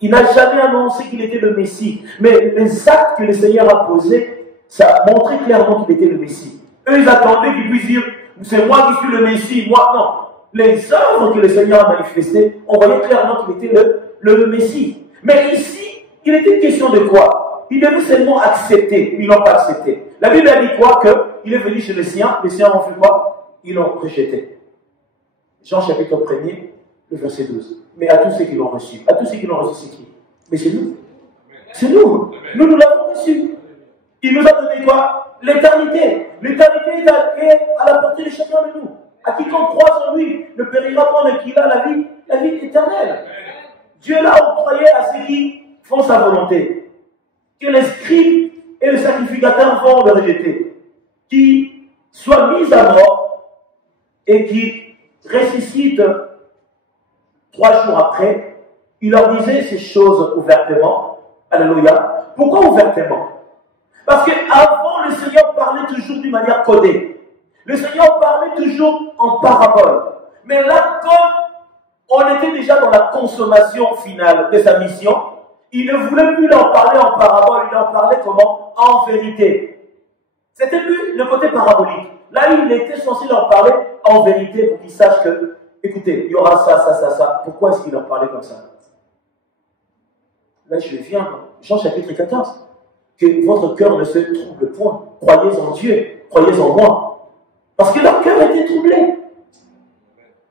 Il n'a jamais annoncé qu'il était le Messie, mais les actes que le Seigneur a posés, ça a montré clairement qu'il était le Messie. Eux, ils attendaient qu'il puisse dire, c'est moi qui suis le Messie, moi, non. Les œuvres que le Seigneur a manifestées, on voyait clairement qu'il était le Messie. Mais ici, il était question de quoi? Il devait seulement accepter, ils n'ont pas accepté. La Bible a dit quoi? Qu'il est venu chez les siens ont fait quoi? Ils l'ont rejeté. Jean chapitre 1er, le verset 12. Mais à tous ceux qui l'ont reçu, c'est qui? Mais c'est nous. C'est nous. Nous l'avons reçu. Il nous a donné quoi? L'éternité. L'éternité est à la portée de chacun de nous. À quiconque croit en lui ne périra pas, mais qu'il a la vie éternelle. Dieu l'a octroyé à ceux qui font sa volonté. Que les scribes et les sacrificateurs vont le rejeter. Qui soit mis à mort et qui ressuscite 3 jours après. Il leur disait ces choses ouvertement. Alléluia. Pourquoi ouvertement? Parce qu'avant, le Seigneur parlait toujours d'une manière codée. Le Seigneur parlait toujours en parabole. Mais là, comme on était déjà dans la consommation finale de sa mission, il ne voulait plus leur parler en parabole, il leur parlait comment? En vérité. C'était plus le côté parabolique. Là, il était censé leur parler en vérité pour qu'ils sachent que, écoutez, il y aura ça. Pourquoi est-ce qu'il leur parlait comme ça? Là, je viens dans Jean chapitre 14. Que votre cœur ne se trouble point. Croyez en Dieu, croyez en moi. Parce que leur cœur était troublé.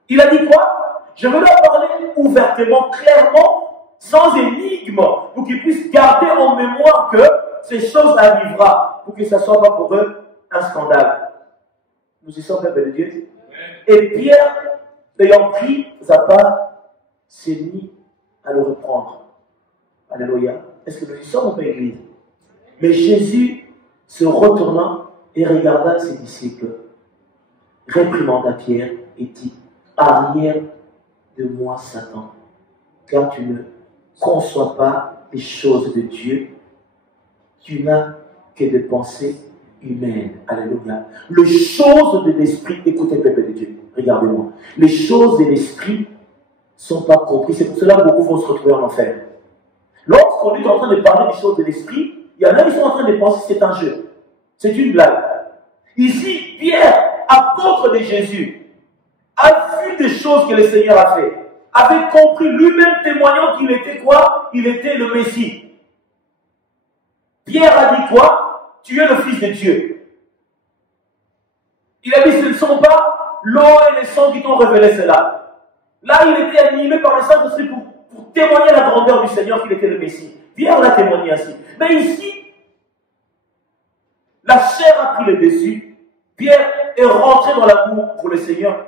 Il a dit quoi? Je veux leur parler ouvertement, clairement, sans énigme, pour qu'ils puissent garder en mémoire que ces choses arriveront, pour que ça ne soit pas pour eux un scandale. Nous y sommes, peuple de Dieu. Et Pierre, ayant pris à part, s'est mis à le reprendre. Alléluia. Est-ce que nous y sommes, notre Église? Mais Jésus se retourna et regarda ses disciples, réprimanda Pierre et dit, arrière de moi, Satan, car tu ne conçois pas les choses de Dieu, tu n'as que des pensées humaines. Alléluia. Les choses de l'esprit, écoutez, peuple de Dieu, regardez-moi, les choses de l'esprit ne sont pas comprises. C'est pour cela que beaucoup vont se retrouver en enfer. Lorsqu'on est en train de parler des choses de l'esprit, il y en a qui sont en train de penser que c'est un jeu. C'est une blague. Ici, Pierre, apôtre de Jésus, a vu des choses que le Seigneur a fait. Avait compris lui-même témoignant qu'il était quoi? Il était le Messie. Pierre a dit quoi? Tu es le Fils de Dieu. Il a dit, ce ne sont pas l'eau et le sang qui t'ont révélé cela. Là, il était animé par le Saint-Esprit pour témoigner la grandeur du Seigneur qu'il était le Messie. Pierre l'a témoigné ainsi. Mais ici, la chair a pris le dessus. Pierre est rentré dans l'amour pour le Seigneur.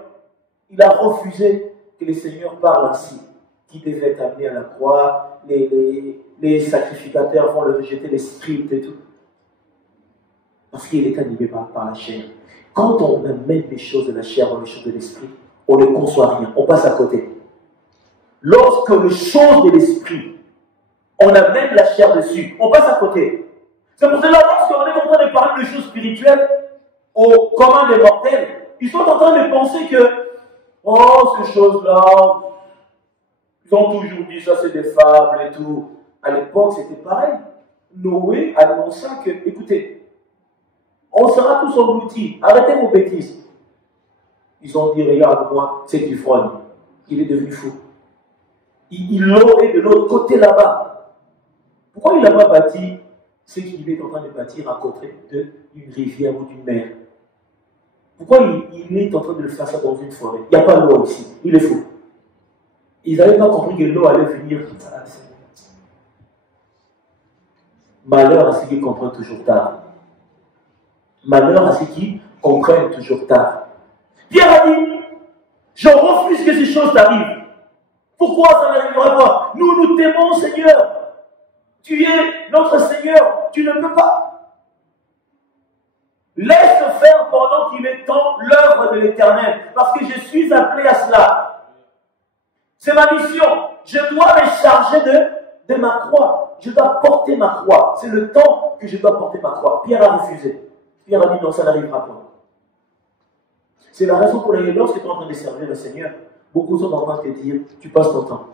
Il a refusé que le Seigneur parle ainsi. Qui devait être amené à la croix, les sacrificateurs vont le rejeter, les scribes et tout. Parce qu'il est animé par la chair. Quand on amène les choses de la chair dans les choses de l'esprit, on ne conçoit rien, on passe à côté. lorsque les choses de l'esprit, on a même la chair dessus, on passe à côté. C'est pour cela, lorsqu'on est en train de parler de choses spirituelles aux communs des mortels, ils sont en train de penser que, oh, ces choses-là, ils ont toujours dit ça, c'est des fables et tout. À l'époque, c'était pareil. Noé annonça que, écoutez, on sera tous engloutis, arrêtez vos bêtises. Ils ont dit, regarde-moi, c'est ivrogne. Il est devenu fou. L'eau est de l'autre côté là-bas. Pourquoi il n'a pas bâti ce qu'il est en train de bâtir à côté d'une rivière ou d'une mer? Pourquoi il est en train de le faire ça dans une forêt? Il n'y a pas l'eau ici. Il est fou. Ils n'avaient pas compris que l'eau allait venir. Malheur à ceux qui comprennent toujours tard. Malheur à ceux qui comprennent toujours tard. Pierre a dit, je refuse que ces choses t'arrivent. Pourquoi ça n'arrivera pas? Nous t'aimons, Seigneur. Tu es notre Seigneur. Tu ne peux pas. Laisse faire pendant qu'il est temps l'œuvre de l'Éternel. Parce que je suis appelé à cela. C'est ma mission. Je dois me charger de ma croix. Je dois porter ma croix. C'est le temps que je dois porter ma croix. Pierre a refusé. Pierre a dit non, ça n'arrivera pas. C'est la raison pour laquelle lorsque tu es en train de servir le Seigneur, beaucoup sont en train de te dire, tu passes ton temps.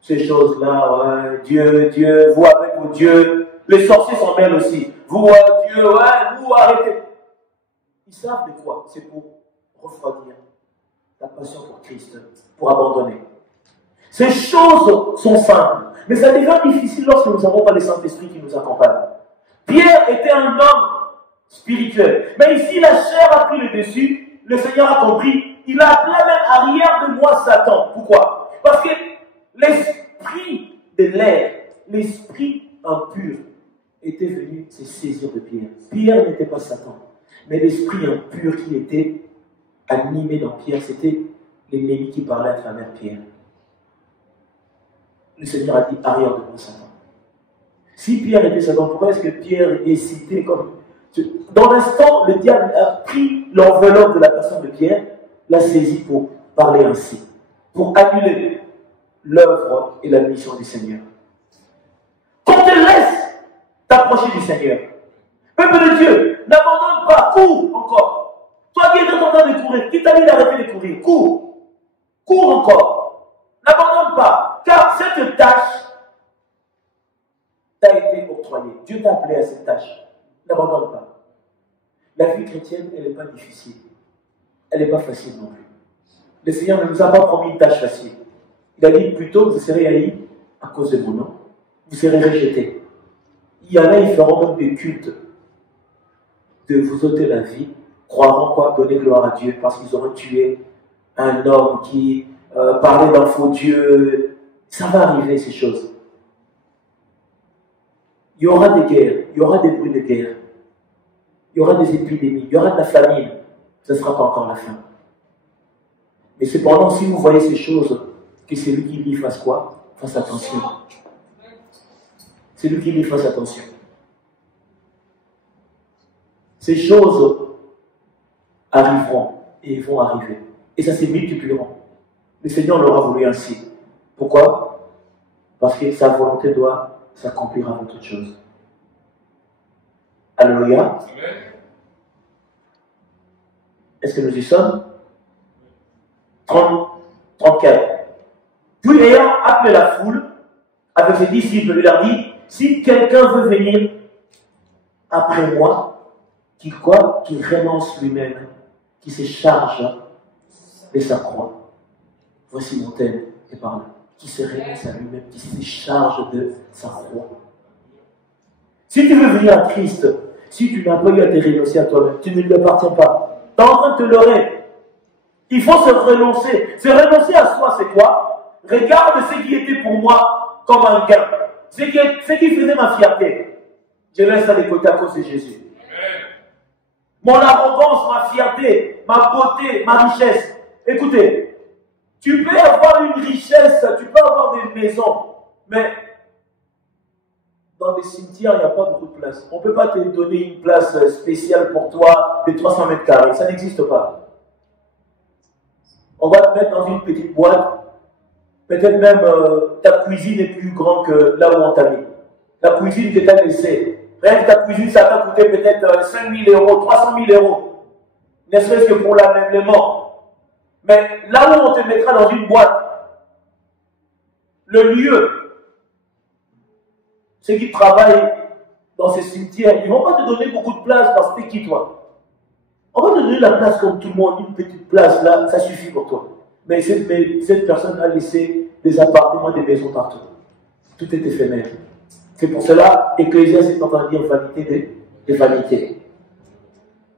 Ces choses-là, ouais, Dieu, vous avec vos dieux, les sorciers s'en mêlent aussi. Vous, Dieu, ouais, vous, arrêtez. Ils savent de quoi? C'est pour refroidir la passion pour Christ, pour abandonner. Ces choses sont simples, mais ça devient difficile lorsque nous n'avons pas le Saint-Esprit qui nous accompagne. Pierre était un homme spirituel, mais ici la chair a pris le dessus, le Seigneur a compris, il a appelé même arrière de moi Satan. Pourquoi? Parce que l'esprit de l'air, l'esprit impur, était venu se saisir de Pierre. Pierre n'était pas Satan, mais l'esprit impur qui était animé dans Pierre, c'était l'ennemi qui parlait à travers Pierre. Le Seigneur a dit arrière de moi Satan. Si Pierre était Satan, pourquoi est-ce que Pierre est cité comme... Dans l'instant, le diable a pris l'enveloppe de la personne de Pierre, l'a saisi pour parler ainsi, pour annuler l'œuvre et la mission du Seigneur. Qu'on te laisse t'approcher du Seigneur. Peuple de Dieu, n'abandonne pas, cours encore. Toi qui es en train de courir, qui t'a dit d'arrêter de courir, cours. Cours encore. N'abandonne pas, car cette tâche t'a été octroyée. Dieu t'a appelé à cette tâche. N'abandonne pas. La vie chrétienne, elle n'est pas difficile. Elle n'est pas facile non plus. Le Seigneur ne nous a pas promis une tâche facile. Il a dit plutôt, vous serez haïs à cause de mon nom. Vous serez rejetés. Il y en a, ils feront même des cultes de vous ôter la vie, croiront quoi? Donner gloire à Dieu parce qu'ils auront tué un homme qui parlait d'un faux Dieu. Ça va arriver, ces choses. Il y aura des guerres, il y aura des bruits de guerre, il y aura des épidémies, il y aura de la famine. Ce ne sera pas encore la fin. Mais cependant, si vous voyez ces choses, que c'est lui qui dit fasse quoi? Fasse attention. C'est lui qui dit fasse attention. Ces choses arriveront et vont arriver. Et ça se multiplieront. Le Seigneur l'aura voulu ainsi. Pourquoi? Parce que sa volonté doit s'accomplir avant toute chose. Alléluia. Est-ce que nous y sommes? 34. Puis ayant appelé la foule avec ses disciples, il leur dit, si quelqu'un veut venir après moi, qu'il quoi? Qu'il renonce lui-même, qu'il se charge de sa croix. Voici mon thème, et par là. Qui se renonce à lui-même, qui se charge de sa croix. Si tu veux venir à Christ, si tu n'as pas eu à te renoncer à toi-même, tu ne lui appartiens pas. Tu es en train de te leurrer. Il faut se renoncer. Se renoncer à soi, c'est quoi? Regarde ce qui était pour moi comme un gain. Ce qui faisait ma fierté. Je laisse ça de côté à cause de Jésus. Mon arrogance, ma fierté, ma beauté, ma richesse. Écoutez, tu peux avoir une richesse, tu peux avoir des maisons, mais dans des cimetières, il n'y a pas beaucoup de place. On ne peut pas te donner une place spéciale pour toi de 300 mètres carrés. Ça n'existe pas. On va te mettre dans une petite boîte Peut-être même ta cuisine est plus grande que là où on t'a mis. La cuisine que tu as laissée. Rien que ta cuisine, ça t'a coûté peut-être 5 000 euros, 300 000 euros. Ne serait-ce que pour l'ameublement. Mais là où on te mettra dans une boîte, le lieu, ceux qui travaillent dans ces cimetières, ils ne vont pas te donner beaucoup de place parce que t'es qui toi? On va te donner la place comme tout le monde, une petite place là, ça suffit pour toi. Mais cette personne a laissé des appartements, des maisons partout. Tout est éphémère. C'est pour cela, Ecclésiaste est en train de dire vanité des vanités.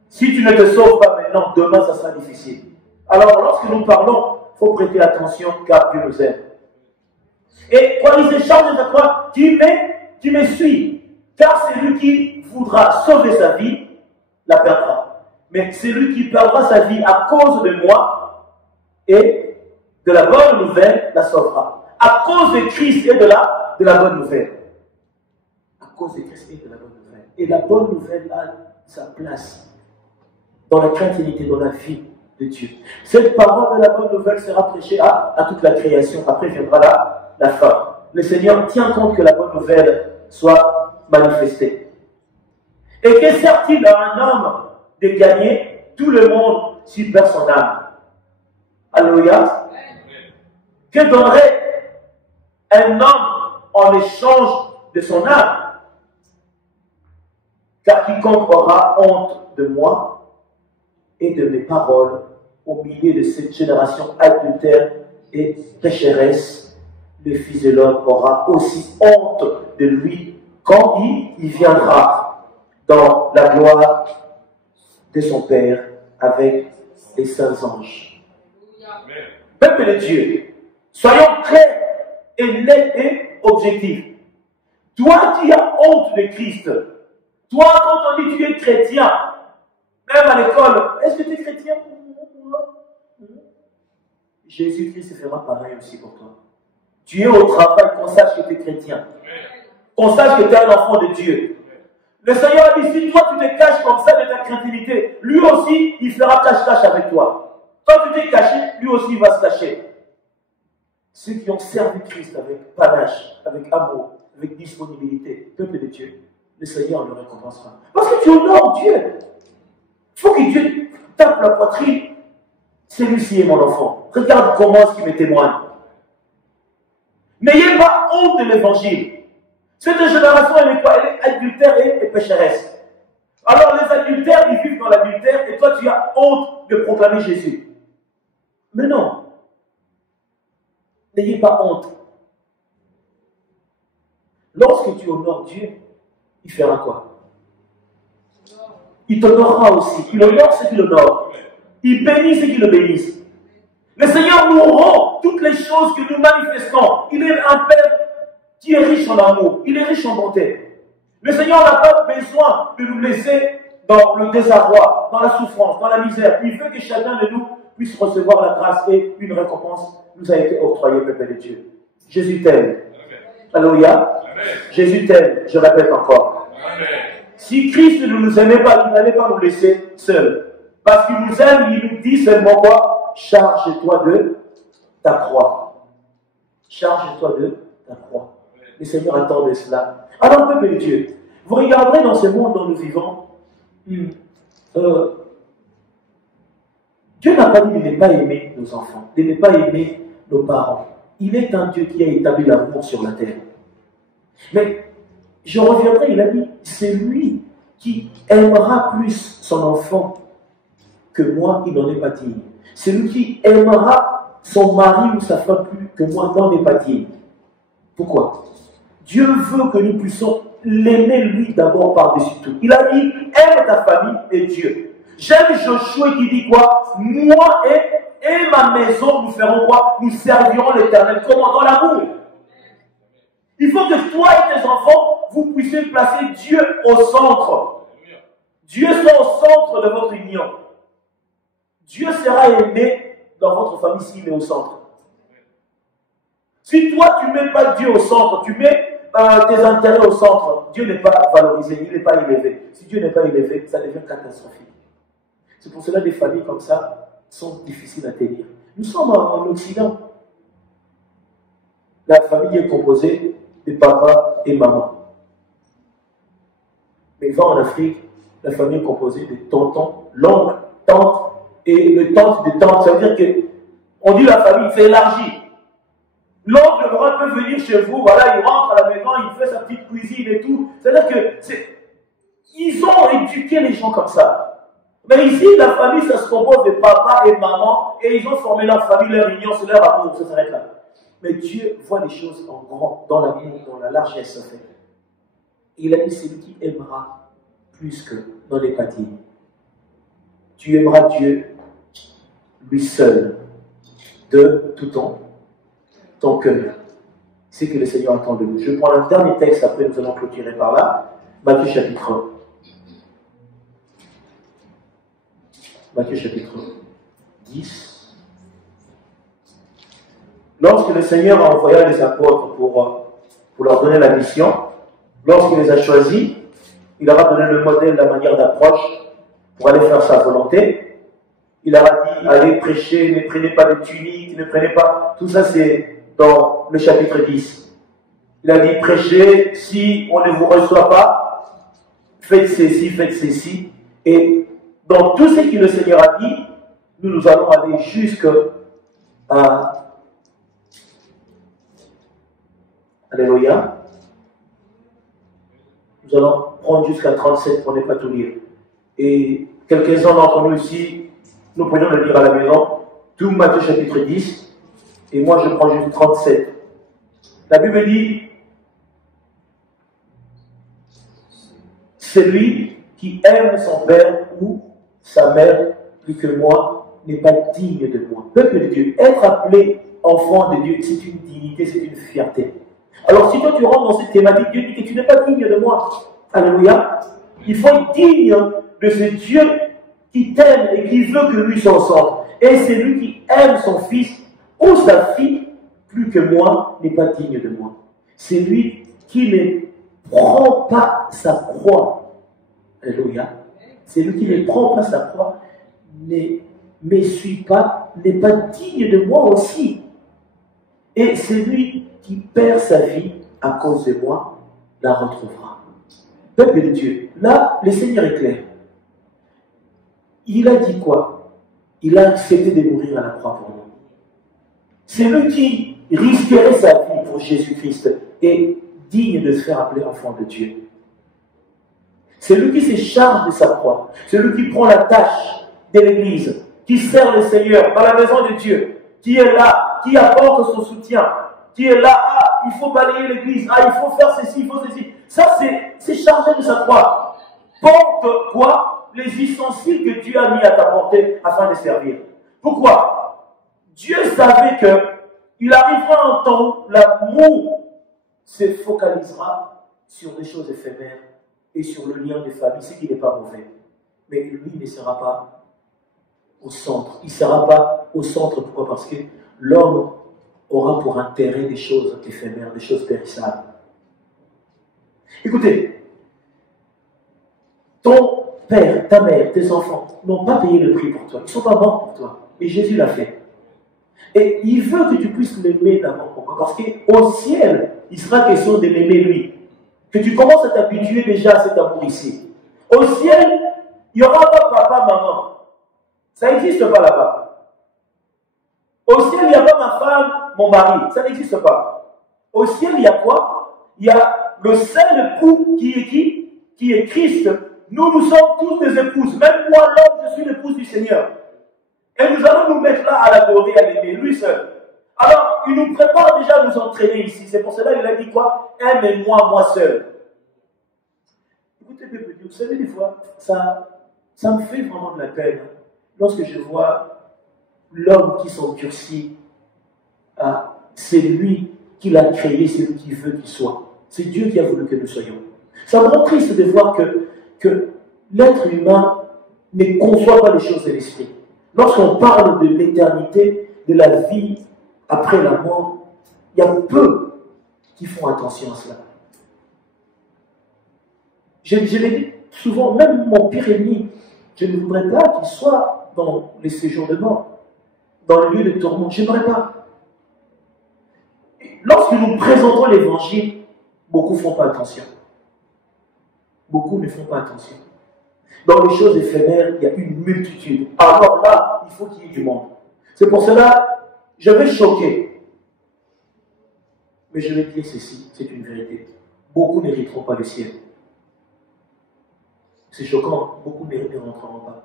Si tu ne te sauves pas maintenant, demain ça sera difficile. Alors lorsque nous parlons, il faut prêter attention car Dieu nous aime. Et quand ils échangent de toi, tu me suis. Car celui qui voudra sauver sa vie, la perdra. Mais celui qui perdra sa vie à cause de moi et de la bonne nouvelle, la sauvera. À cause de Christ et de la bonne nouvelle. À cause de Christ et de la bonne nouvelle. Et la bonne nouvelle a sa place dans la chrétienté, dans la vie de Dieu. Cette parole de la bonne nouvelle sera prêchée à toute la création. Après viendra la fin. Le Seigneur tient compte que la bonne nouvelle soit manifestée. Et que sert-il à un homme de gagner tout le monde s'il perd son âme? Alléluia. Que donnerait un homme en échange de son âme? Car quiconque aura honte de moi et de mes paroles au milieu de cette génération adultère et pécheresse, le Fils de l'homme aura aussi honte de lui quand il viendra dans la gloire de son Père avec les saints anges. Peuple de Dieu, soyons clairs et nets et objectifs. Toi qui as honte de Christ, toi quand on dit tu es chrétien, même à l'école, est-ce que tu es chrétien? Jésus-Christ fera pareil aussi pour toi. Tu es au travail, qu'on sache que tu es chrétien. Qu'on sache que tu es un enfant de Dieu. Le Seigneur a dit, si toi tu te caches comme ça de ta créativité, lui aussi, il fera cache-cache avec toi. Toi tu t'es caché, lui aussi il va se cacher. Ceux qui ont servi Christ avec panache, avec amour, avec disponibilité, peuple de Dieu, le Seigneur le récompensera. Parce que tu honores Dieu. Il faut que Dieu tape la poitrine. Celui-ci est mon enfant. Regarde comment est-ce qu'il me témoigne. N'ayez pas honte de l'évangile. Cette génération, elle est quoi? Elle est adultère et pécheresse. Alors les adultères, ils vivent dans l'adultère et toi tu as honte de proclamer Jésus. Mais non. N'ayez pas honte. Lorsque tu honores Dieu, il fera quoi? Il t'honorera aussi. Il honore ceux qui l'honorent. Il bénit ceux qui le bénissent. Le Seigneur nous rend toutes les choses que nous manifestons. Il est un Père qui est riche en amour. Il est riche en bonté. Le Seigneur n'a pas besoin de nous laisser dans le désarroi, dans la souffrance, dans la misère. Il veut que chacun de nous puisse recevoir la grâce et une récompense nous a été octroyée, peuple de Dieu. Jésus t'aime. Alléluia. Jésus t'aime, je répète encore. Amen. Si Christ ne nous aimait pas, il n'allait pas nous laisser seuls. Parce qu'il nous aime, il nous dit seulement quoi? Charge-toi de ta croix. Charge-toi de ta croix. Le Seigneur attend de cela. Alors, peuple de Dieu, vous regarderez dans ce monde dont nous vivons, Dieu n'a pas dit de ne pas aimer nos enfants, de ne pas aimer nos parents. Il est un Dieu qui a établi l'amour sur la terre. Mais, je reviendrai, il a dit, c'est lui qui aimera plus son enfant que moi, il n'en est pas digne. C'est lui qui aimera son mari ou sa femme plus que moi, n'en est pas digne. Pourquoi? Dieu veut que nous puissions l'aimer lui d'abord par-dessus tout. Il a dit, aime ta famille et Dieu. J'aime Josué qui dit quoi? Moi et ma maison, nous ferons quoi? Nous servirons l'Éternel. Comment? Dans l'amour. Il faut que toi et tes enfants, vous puissiez placer Dieu au centre. Dieu soit au centre de votre union. Dieu sera aimé dans votre famille s'il est au centre. Si toi, tu ne mets pas Dieu au centre, tu mets tes intérêts au centre, Dieu n'est pas valorisé, il n'est pas élevé. Si Dieu n'est pas élevé, ça devient catastrophique. C'est pour cela que des familles comme ça sont difficiles à tenir. Nous sommes en Occident. La famille est composée de papa et maman. Mais va en Afrique, la famille est composée de tonton, l'oncle, tante et le tante de tante. Ça veut dire que on dit la famille, c'est élargi. L'oncle, le grand peut venir chez vous, voilà, il rentre à la maison, il fait sa petite cuisine et tout. C'est-à-dire que ils ont éduqué les gens comme ça. Mais ici, la famille, ça se compose de papa et maman, et ils ont formé leur famille, leur union, c'est leur amour, ça s'arrête là. Mais Dieu voit les choses en grand, dans l'amour, dans la largesse, en fait. Il a dit, c'est lui qui aimera plus que dans l'épathie. Tu aimeras Dieu, lui seul, de tout ton cœur. C'est que le Seigneur attend de nous. Je prends un dernier texte, après nous allons clôturer par là. Matthieu chapitre 1. Matthieu chapitre 10. Lorsque le Seigneur a envoyé les apôtres pour leur donner la mission, lorsqu'il les a choisis, il leur a donné le modèle, la manière d'approche pour aller faire sa volonté. Il leur a dit, allez prêcher, ne prenez pas de tunique, ne prenez pas... Tout ça, c'est dans le chapitre 10. Il a dit, prêchez, si on ne vous reçoit pas, faites ceci. Et dans tout ce que le Seigneur a dit, nous allons aller jusqu'à... Alléluia. Nous allons prendre jusqu'à 37 pour ne pas tout lire. Et quelques-uns d'entre nous ici, nous pourrions le lire à la maison, tout Matthieu chapitre 10, et moi je prends juste 37. La Bible dit, celui qui aime son père ou sa mère plus que moi n'est pas digne de moi. Peuple de Dieu, être appelé enfant de Dieu, c'est une dignité, c'est une fierté. Alors si toi tu rentres dans cette thématique, Dieu dit que tu n'es pas digne de moi. Alléluia. Il faut être digne de ce Dieu qui t'aime et qui veut que lui s'en sorte. Et c'est lui qui aime son fils ou sa fille plus que moi n'est pas digne de moi. C'est lui qui ne prend pas sa croix. Alléluia. C'est lui qui ne prend pas sa croix, ne me suit pas, n'est pas digne de moi aussi. Et c'est lui qui perd sa vie à cause de moi, la retrouvera. Peuple de Dieu, là, le Seigneur est clair. Il a dit quoi? Il a accepté de mourir à la croix pour nous. C'est lui qui risquerait sa vie pour Jésus-Christ et digne de se faire appeler enfant de Dieu. C'est lui qui se charge de sa croix. C'est lui qui prend la tâche de l'Église, qui sert le Seigneur dans la maison de Dieu, qui est là, qui apporte son soutien, qui est là, ah, il faut balayer l'Église, ah, il faut faire ceci, il faut ceci. Ça, c'est chargé de sa croix. Porte quoi? Les ustensiles que Dieu a mis à ta portée afin de servir. Pourquoi? Dieu savait que il arrivera un temps, l'amour se focalisera sur des choses éphémères et sur le lien des familles, ce qui n'est pas mauvais. Mais lui ne sera pas au centre. Il ne sera pas au centre. Pourquoi? Parce que l'homme aura pour intérêt des choses éphémères, des choses périssables. Écoutez, ton père, ta mère, tes enfants n'ont pas payé le prix pour toi. Ils ne sont pas morts pour toi. Et Jésus l'a fait. Et il veut que tu puisses l'aimer d'abord. Pourquoi? Parce qu'au ciel, il sera question de l'aimer lui. Que tu commences à t'habituer déjà à cet amour ici. Au ciel, il n'y aura pas papa, maman. Ça n'existe pas là-bas. Au ciel, il n'y a pas ma femme, mon mari. Ça n'existe pas. Au ciel, il y a quoi? Il y a le seul époux qui est qui? Qui est Christ. Nous sommes tous des épouses. Même moi, l'homme, je suis l'épouse du Seigneur. Et nous allons nous mettre là à l'adorer, à l'aimer, lui seul. Alors, il nous prépare déjà à nous entraîner ici. C'est pour cela qu'il a dit quoi? Aime-moi, moi seul. Écoutez, vous savez, des fois, ça me fait vraiment de la peine. Lorsque je vois l'homme qui s'endurcit, c'est lui qui l'a créé, c'est lui qui veut qu'il soit. C'est Dieu qui a voulu que nous soyons. Ça me rend triste de voir que l'être humain ne conçoit pas les choses de l'esprit. Lorsqu'on parle de l'éternité, de la vie après la mort, il y a peu qui font attention à cela. Je l'ai dit souvent, même mon pire ennemi, je ne voudrais pas qu'il soit dans les séjours de mort, dans le lieu de tourment. Je n'aimerais pas. lorsque nous présentons l'évangile, beaucoup ne font pas attention. Beaucoup ne font pas attention. Dans les choses éphémères, il y a une multitude. Alors là, il faut qu'il y ait du monde. C'est pour cela, je vais choquer. Mais je vais dire ceci, c'est une vérité. Beaucoup n'hériteront pas le ciel. C'est choquant, beaucoup ne rentreront pas.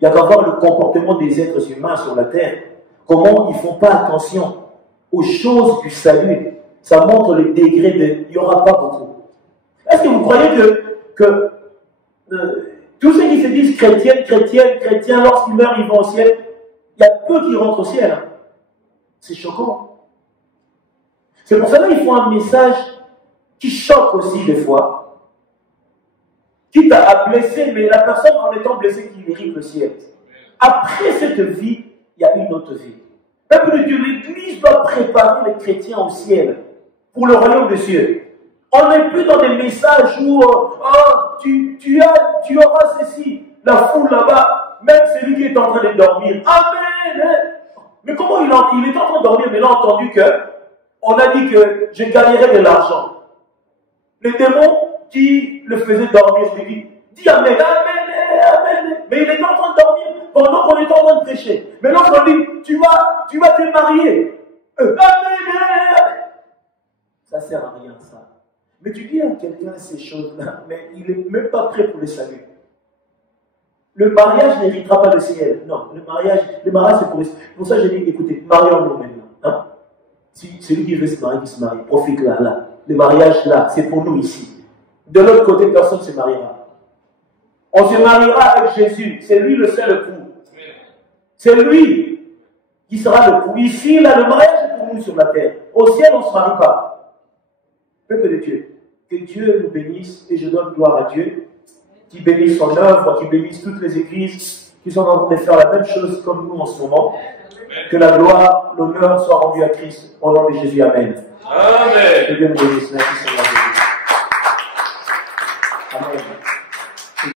Il y a qu'à voir le comportement des êtres humains sur la terre. Comment ils ne font pas attention aux choses du salut. Ça montre le degré de... Il n'y aura pas beaucoup. Est-ce que vous croyez que tous ceux qui se disent chrétiens, lorsqu'ils meurent, ils vont au ciel? Il y a peu qui rentrent au ciel. Hein. C'est choquant. C'est pour cela qu'il faut un message qui choque aussi des fois. Quitte à blesser, mais la personne en étant blessée qui mérite le ciel. Après cette vie, il y a une autre vie. Peuple de Dieu, l'Église doit préparer les chrétiens au ciel pour le royaume des cieux. On n'est plus dans des messages où tu auras ceci, la foule là-bas, même celui qui est en train de dormir. Amen! Mais comment il est en train de dormir, mais il a entendu on a dit que je gagnerais de l'argent. Les démons qui le faisaient dormir, je lui dis Amen, Amen, Amen. Mais il est en train de dormir pendant qu'on est en train de prêcher. Mais lorsqu'on dit tu vas te marier. Amen, Amen. Ça sert à rien, ça. Mais tu dis à quelqu'un ces choses-là, mais il n'est même pas prêt pour le salut. Le mariage n'héritera pas le ciel. Non, le mariage c'est pour... Pour ça, j'ai dit, écoutez, marions-nous maintenant. Hein? Si celui qui veut se marier, qui se marie, profite là. Le mariage là, c'est pour nous ici. De l'autre côté, personne ne se mariera. On se mariera avec Jésus. C'est lui le seul époux. C'est lui qui sera l'époux. Ici, là, le mariage est pour nous sur la terre. Au ciel, on ne se marie pas. Peuple de Dieu, que Dieu nous bénisse et je donne gloire à Dieu, qui bénisse son œuvre, qui bénisse toutes les églises qui sont en train de faire la même chose comme nous en ce moment. Que la gloire, l'honneur soient rendus à Christ. Au nom de Jésus, Amen. Amen. Que Dieu nous bénisse. Merci Seigneur.